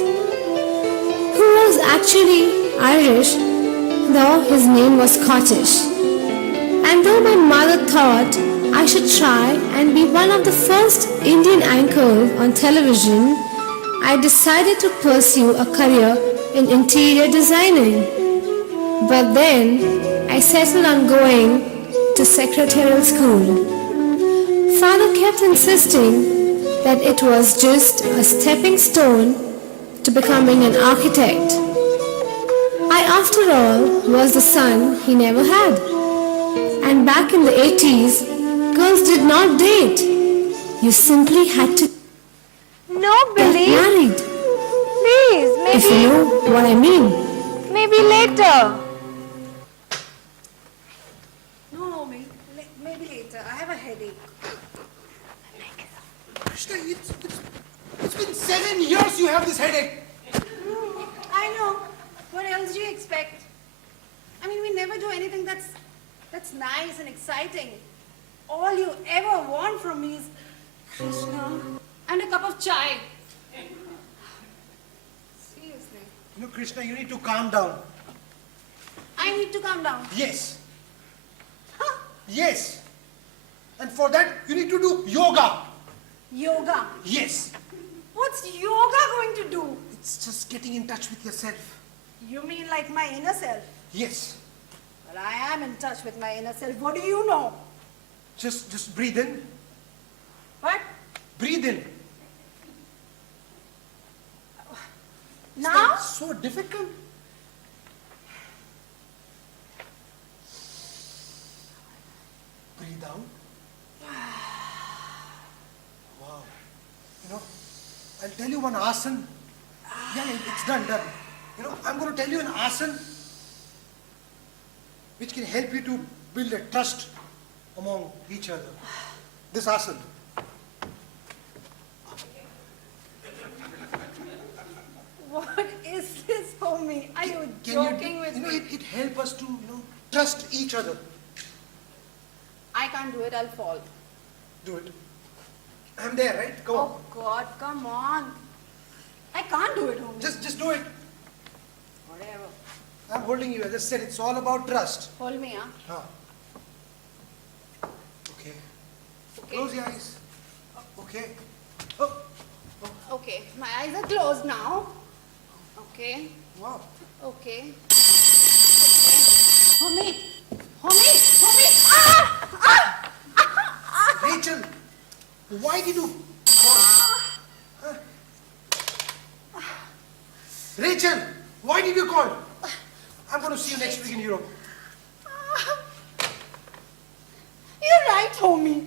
who was actually Irish, though his name was Scottish. And though my mother thought I should try and be one of the first Indian anchors on television, I decided to pursue a career in interior designing. But then I settled on going to secretarial school. Father kept insisting that it was just a stepping stone to becoming an architect. I, after all, was the son he never had. And back in the 80s, girls did not date. You simply had to No, get Billy. married, Please, if you maybe, know what I mean. maybe later. No, Homie. Maybe later. I have a headache. Krishna, it's been 7 years you have this headache. I know. What else do you expect? I mean, we never do anything that's nice and exciting. All you ever want from me is Krishna and a cup of chai. Seriously. Krishna, you need to calm down. I need to calm down. Yes. Huh? Yes. And for that, you need to do yoga. Yoga. Yes. What's yoga going to do? It's just getting in touch with yourself. You mean like my inner self? Yes. Well, I am in touch with my inner self. What do you know? Just breathe in. What? Breathe in. now? So difficult. Breathe out. Wow. You know, I'll tell you one asana. Yeah, it's done. You know, I'm going to tell you an asana which can help you to build a trust among each other. This asana. What is this, homie? Are you Can joking with you know, me? it helps us to, trust each other. I can't do it, I'll fall. Do it. I'm there, right? Go on. Oh God, come on. I can't do it, homie. Just do it. Whatever. I'm holding you. As I said, it's all about trust. Hold me, huh? Huh. Okay. Close your eyes. Okay. Oh. Okay, my eyes are closed now. Okay, Wow. okay. Homie, ah! Rachel, why did you call? Huh? Rachel, why did you call? I'm going to see you next week in Europe. You're right, homie.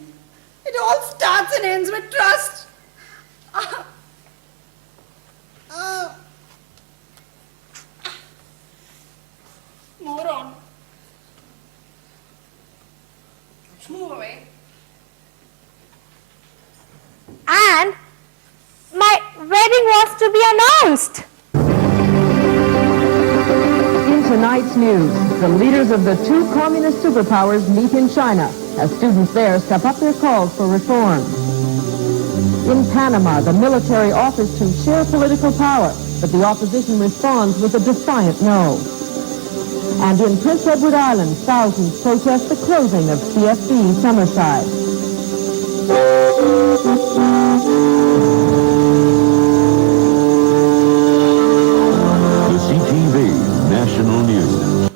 It all starts and ends with trust. Moron. Move away. And my wedding was to be announced. In tonight's news, the leaders of the two communist superpowers meet in China as students there step up their calls for reform. In Panama, the military offers to share political power, but the opposition responds with a defiant no. And in Prince Edward Island, thousands protest the closing of CFD Summerside. The CTV National News.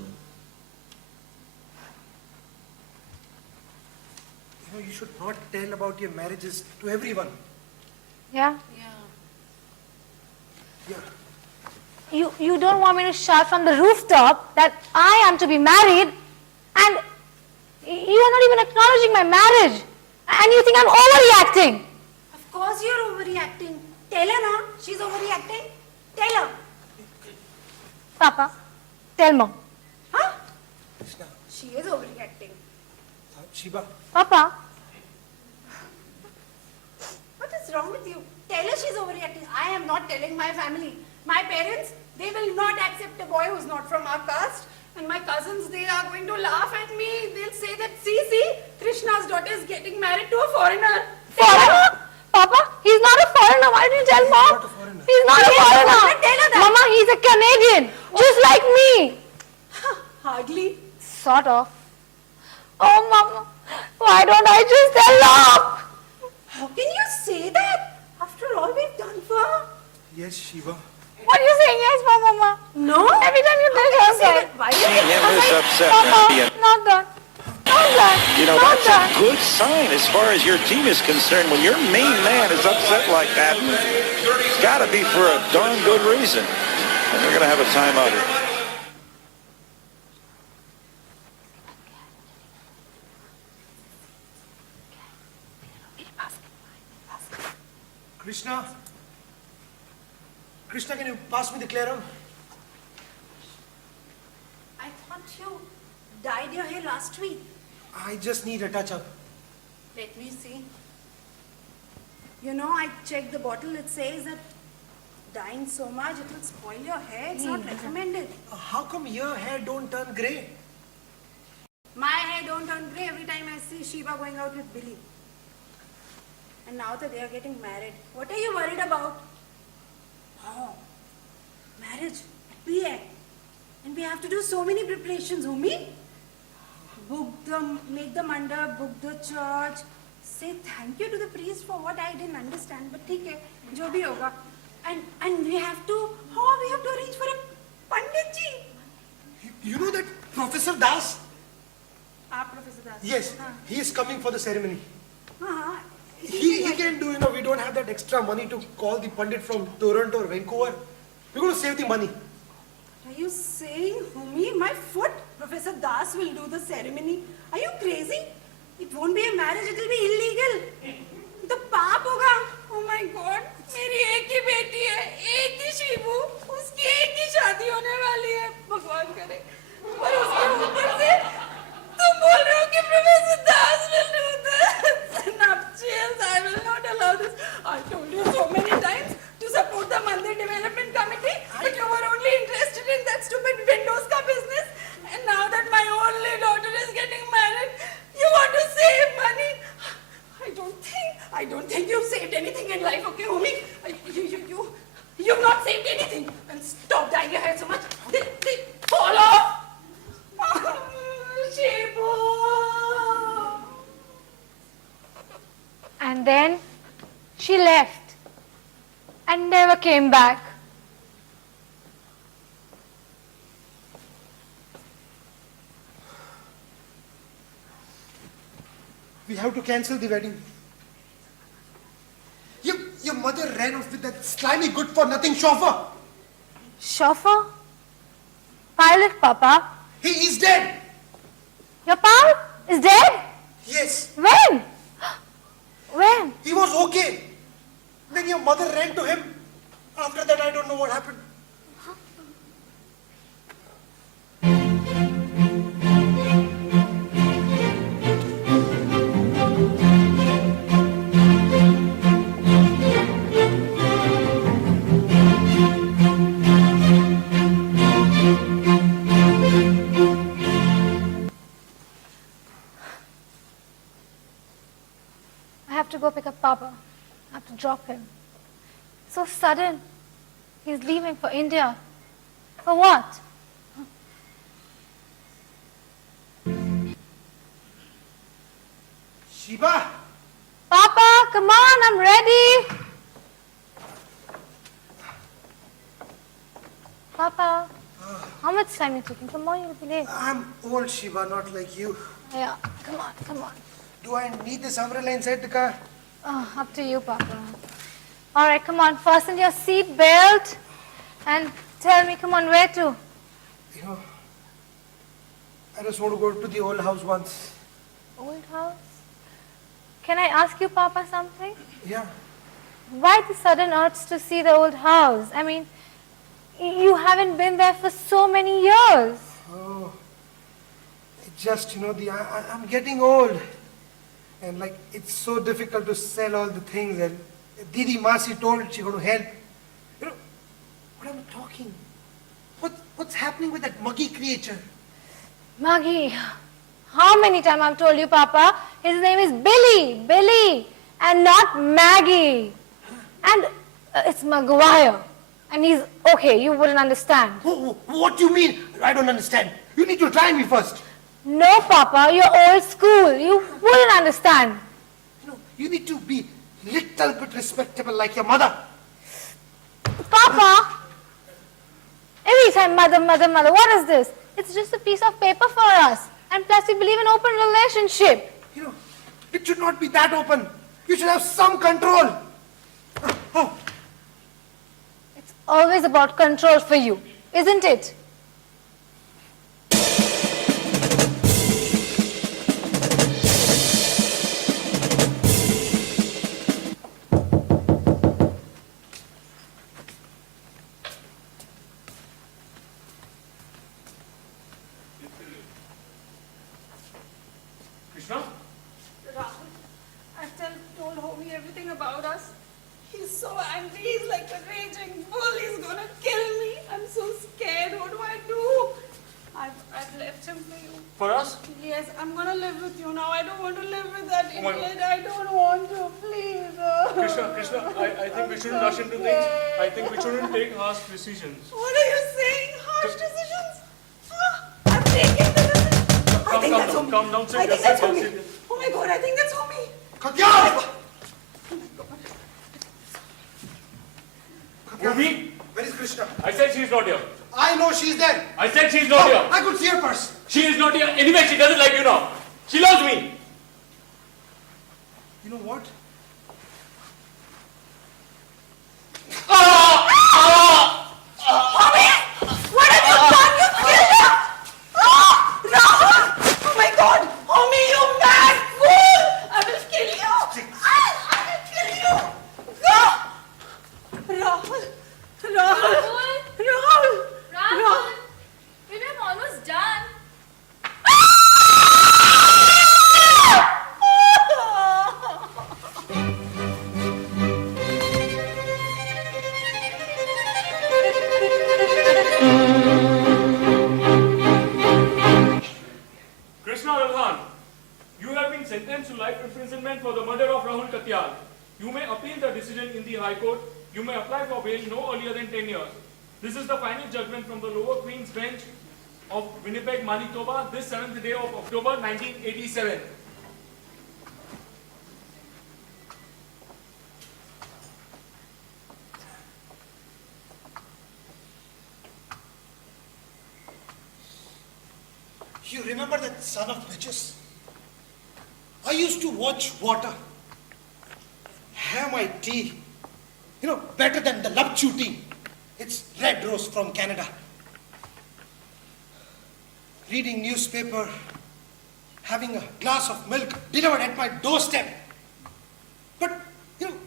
You should not tell about your marriages to everyone. Yeah? Yeah. You don't want me to shout from the rooftop that I am to be married, and you are not even acknowledging my marriage, and you think I'm overreacting. Of course you're overreacting. Tell her now, she's overreacting. Tell her. Papa, tell Mom. Huh? Krishna, She is overreacting. Shiba, Papa, What is wrong with you? Tell her she's overreacting. I am not telling my family. My parents, they will not accept a boy who's not from our caste. And my cousins, they are going to laugh at me. They'll say that, see, Krishna's daughter is getting married to a foreigner. foreigner? Papa, he's not a foreigner. Why didn't you tell Mom? not a foreigner. He's not a foreigner. Tell her that. Mama, he's a Canadian, just like me. Hardly. Sort of. Oh, Mama, why don't I just elope? How can you say that? After all we've done for her. yes, Shiva. What are you saying yes for, Mama? No. Every time you tell How her can you say that. that? Why are you Never upset, Papa, Rafi. not done. Not done. You know, not that's done. a good sign as far as your team is concerned. When your main man is upset like that, it's got to be for a darn good reason. And they're going to have a timeout here. Krishna? Krishna, can you pass me the Claron? I thought you dyed your hair last week. I just need a touch-up. Let me see. You know, I checked the bottle. It says that dyeing so much, it will spoil your hair. It's not recommended. How come your hair don't turn grey? My hair don't turn grey every time I see Shiva going out with Billy. And now that they are getting married, what are you worried about? Oh, marriage, BA. And we have to do so many preparations, homie. Book them, make the mandap, book the church. Say thank you to the priest for what I didn't understand. But theek hai, jo bhi hoga. And we have to arrange for a Pandit ji. You know that Professor Das? Professor Das. Yes, he is coming for the ceremony. Uh-huh. He can do, we don't have that extra money to call the Pandit from Toronto or Vancouver. We're going to save the money. Are you saying, Homi, my foot? Professor Das will do the ceremony. Are you crazy? It won't be a marriage, it will be illegal. तो पाप होगा. Oh my God, मेरी एक ही बेटी है, एक ही शिबू, उसकी एक ही शादी होने वाली है. भगवान करे. और उसके ऊपर से तुम बोल रहे हो कि Professor Das will do this. Nuptials, I will not allow this. I told you so many times to support the Mandir Development Committee, but you were only interested in that stupid Windows ka business. And now that my only daughter is getting married, you want to save money. I don't think you've saved anything in life, okay, Homi? You've not saved anything. And stop dyeing your hair so much. They fall off. Shibu. And then she left and never came back. We have to cancel the wedding. Your mother ran off with that slimy good-for-nothing chauffeur. Chauffeur? Pilot, Papa. He is dead. Your pal is dead? Yes. When? When? He was okay. Then your mother ran to him. After that, I don't know what happened. I have to go pick up Papa. I have to drop him. So sudden. He's leaving for India. For what? Shiba! Papa, come on, I'm ready. Papa, how much time are you taking? Come on, you'll be late. I'm old, Shiba, not like you. Yeah, come on, come on. Do I need this umbrella inside the car? Oh, up to you, Papa. All right, come on, fasten your seat belt and tell me, come on, where to? You know, I just want to go to the old house once. Old house? Can I ask you, Papa, something? Yeah. Why the sudden urge to see the old house? I mean, you haven't been there for so many years. Oh, it's just, you know, I'm getting old. And like, it's so difficult to sell all the things. And Didi Masi told she's going to help. You know, what am I talking? What's happening with that muggy creature? Maggie, how many times I've told you, Papa? His name is Billy, Billy, and not Maggie. And it's Maguire. And he's okay, you wouldn't understand. What do you mean? I don't understand. You need to try me first. No, Papa, you're old school. You wouldn't understand. You know, you need to be little bit respectable like your mother. Papa! Every time mother, mother, mother, what is this? It's just a piece of paper for us. And plus we believe in open relationship. You know, it should not be that open. You should have some control. Oh. It's always about control for you, isn't it? Krishna? Rahul, I've told Homi everything about us. He's so angry. He's like a raging bull. He's gonna kill me. I'm so scared. What do I do? I've left him for you. For us? Yes, I'm gonna live with you now. I don't want to live with that Oh my idiot. I don't want to. Please. Krishna, I think we shouldn't rush into things. I think we shouldn't take harsh decisions. What are you saying? Harsh decisions? I'm taking the decision. I think that's Homi. Calm down, sit I think down, that's sit Homi. down. Oh my God, I think that's Homi. Katyal! Bhumi? Where is Krishna? I said she's not here. I know she's there. I said she's not here. I could see her purse. She is not here. Anyway, she doesn't like you now. She loves me. You know what? You may appeal the decision in the High Court. You may apply for bail no earlier than 10 years. This is the final judgment from the Lower Queen's Bench of Winnipeg, Manitoba, this 7th day of October 1987. You remember that son of bitches? I used to watch water, have my tea, better than the Lapchu tea. It's red rose from Canada. Reading newspaper, having a glass of milk delivered at my doorstep. But,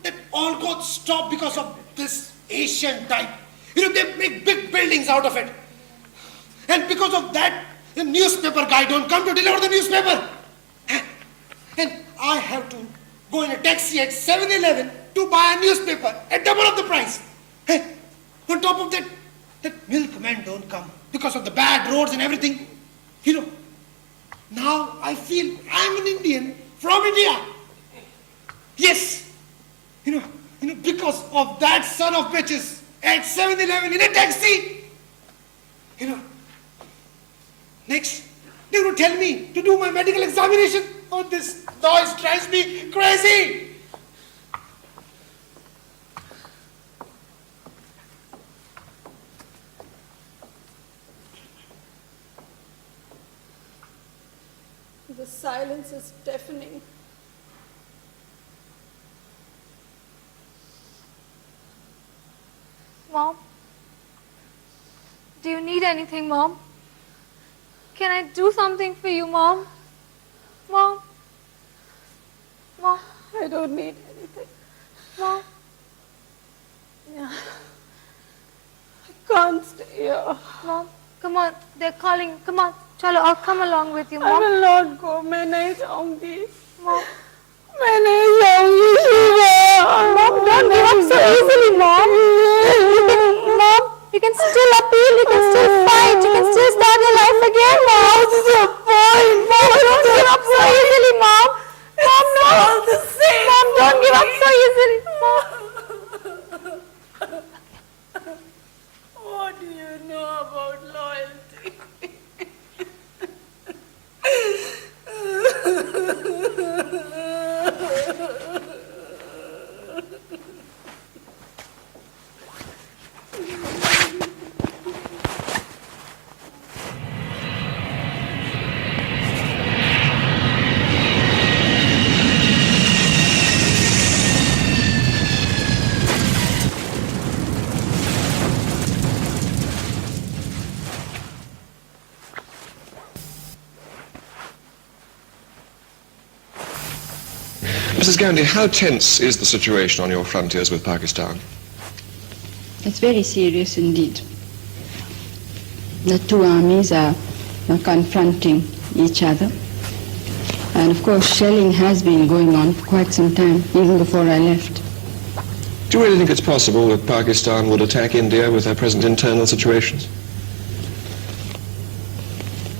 that all got stopped because of this Asian type. They make big buildings out of it. And because of that, the newspaper guy don't come to deliver the newspaper. And I have to go in a taxi at 7-Eleven to buy a newspaper at double of the price. On top of that, that milkman don't come because of the bad roads and everything. Now I feel I'm an Indian from India. Yes. Because of that son of bitches at 7-Eleven in a taxi. Next, they would tell me to do my medical examination. Oh, this noise drives me crazy. The silence is deafening. Mom? Do you need anything, Mom? Can I do something for you, Mom? Mom? Mom? I don't need anything. Mom? Yeah. I can't stay here. Mom, come on. They're calling. Come on. Chalo, I'll come along with you, Mom. I will not go. मैं नहीं जाऊंगी. Mom. मैं नहीं जाऊंगी, Shiva. Mom, don't give up so easily, Mom. Mom, you can still appeal. You can still fight. You can still start your life again, Mom. What's the point? Mom, don't give up so easily, Mom. Mom, no. All the same. Mom, don't give up so easily, Mom. What do you know about loyalty? Mrs. Gandhi, how tense is the situation on your frontiers with Pakistan? It's very serious indeed. The two armies are confronting each other. And of course, shelling has been going on for quite some time, even before I left. Do you really think it's possible that Pakistan would attack India with their present internal situations?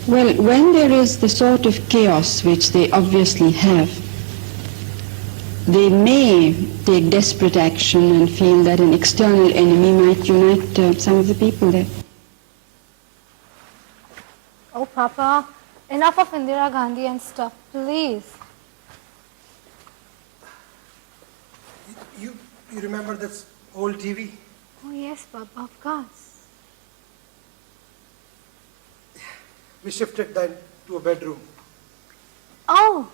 Well, when there is the sort of chaos which they obviously have, they may take desperate action and feel that an external enemy might unite some of the people there. Oh, Papa, enough of Indira Gandhi and stuff, please. You remember this old TV? Oh, yes, Papa, of course. We shifted then to a bedroom. Oh,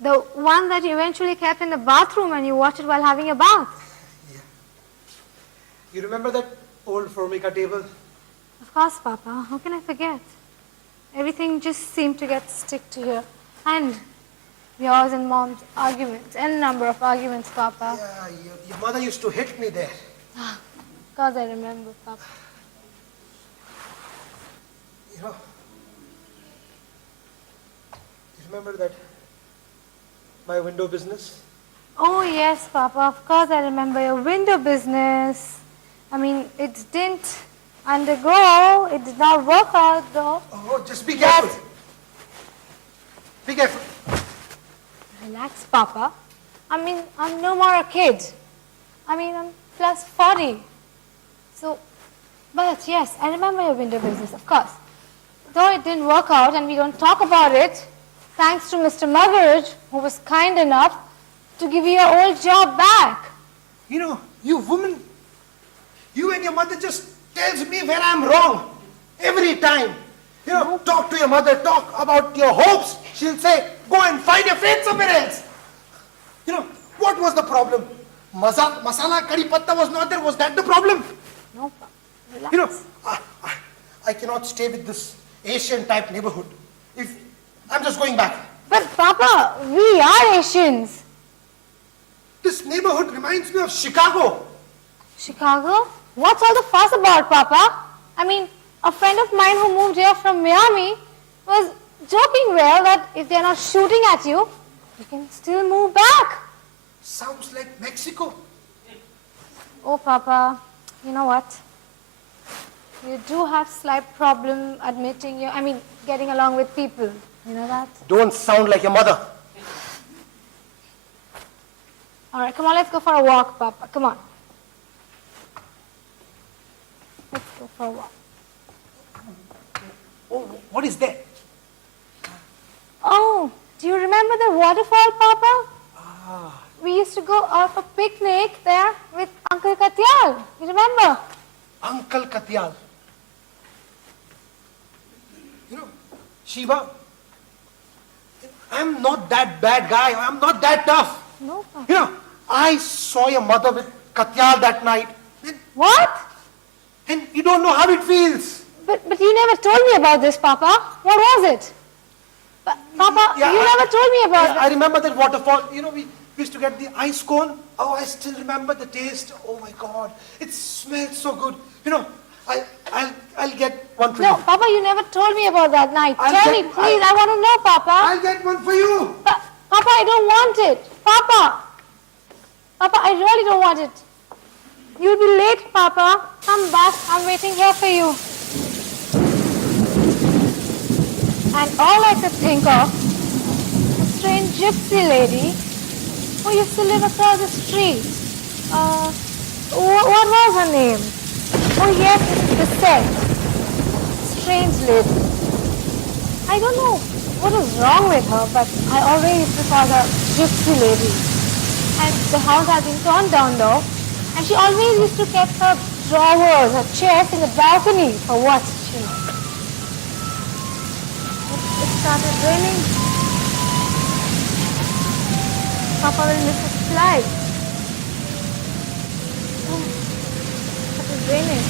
the one that you eventually kept in the bathroom and you watched it while having a bath. Yeah. You remember that old Formica table? Of course, Papa. How can I forget? Everything just seemed to get stick to here. And yours and Mom's arguments, n number of arguments, Papa. Yeah, your mother used to hit me there. Of course I remember, Papa. You remember that my window business? Oh, yes, Papa. Of course I remember your window business. I mean, it didn't undergo, it did not work out, though. Oh, just be careful. Be careful. Relax, Papa. I mean, I'm no more a kid. I mean, I'm plus 40. So, but yes, I remember your window business, of course. Though it didn't work out and we don't talk about it, thanks to Mr. Muggeridge, who was kind enough to give you your old job back. You know, you woman, you and your mother just tells me when I'm wrong. Every time. You know, talk to your mother, talk about your hopes. She'll say, go and find your friend somewhere else. You know, what was the problem? Masala curry patta was not there. Was that the problem? No, relax. You know, I cannot stay with this Asian type neighborhood. I'm just going back. But Papa, we are Asians. This neighborhood reminds me of Chicago. Chicago? What's all the fuss about, Papa? I mean, a friend of mine who moved here from Miami was joking well that if they're not shooting at you, you can still move back. Sounds like Mexico. Oh, Papa, you know what? You do have slight problem getting along with people. You know that? Don't sound like your mother. All right, come on, let's go for a walk, Papa. Come on. Let's go for a walk. Oh, what is that? Oh, do you remember the waterfall, Papa? We used to go out for picnic there with Uncle Katyal. You remember? Uncle Katyal. You know, Shiva, I'm not that bad guy. I'm not that tough. No, Papa. You know, I saw your mother with Katyal that night. What? And you don't know how it feels. But you never told me about this, Papa. What was it? Papa, Yeah, you never told me about it. I remember that waterfall. You know, we used to get the ice cone. Oh, I still remember the taste. Oh my God, it smelled so good. You know, I'll get one for you. No, Papa, you never told me about that night. I'll Tell get- me, please. I want to know, Papa. I'll get one for you. Papa, I don't want it. Papa, I really don't want it. You'll be late, Papa. Come back. I'm waiting here for you. And all I could think of, a strange gypsy lady who used to live across the street. What was her name? Oh yes, Bissett. Strange lady. I don't know what was wrong with her, but I always used to call her gypsy lady. And the house has been torn down though, and she always used to keep her drawers, her chairs in the balcony for what she knows. It started raining. Papa will miss his flight. Oh, it is raining.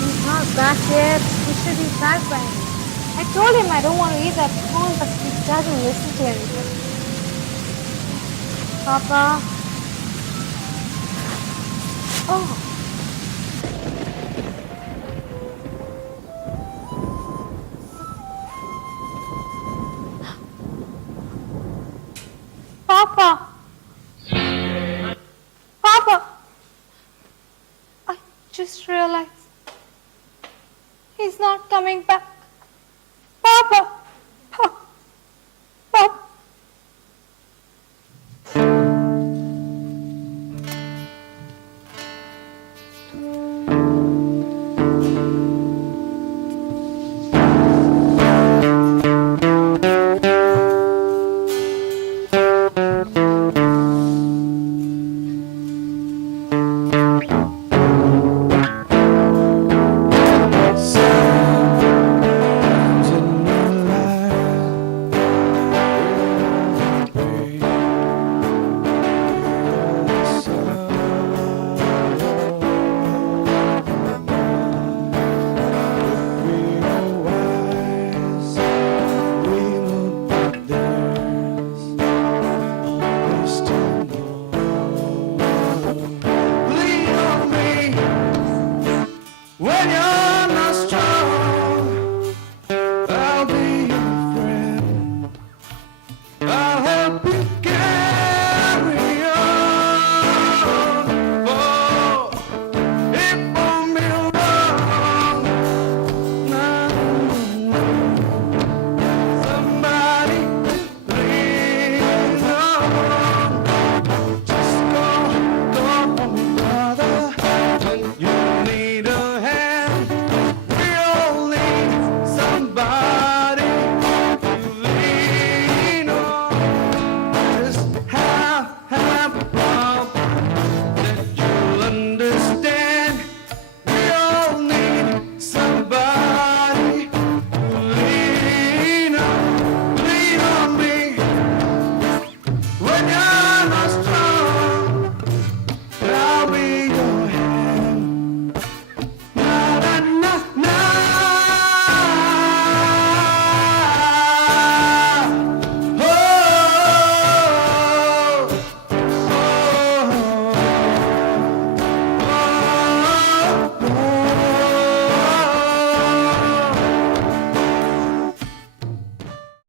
He's not back yet. He should be back by now. I told him I don't want to eat that corn, but he doesn't listen to anything. Papa. Oh. Papa! Papa! I just realized he's not coming back.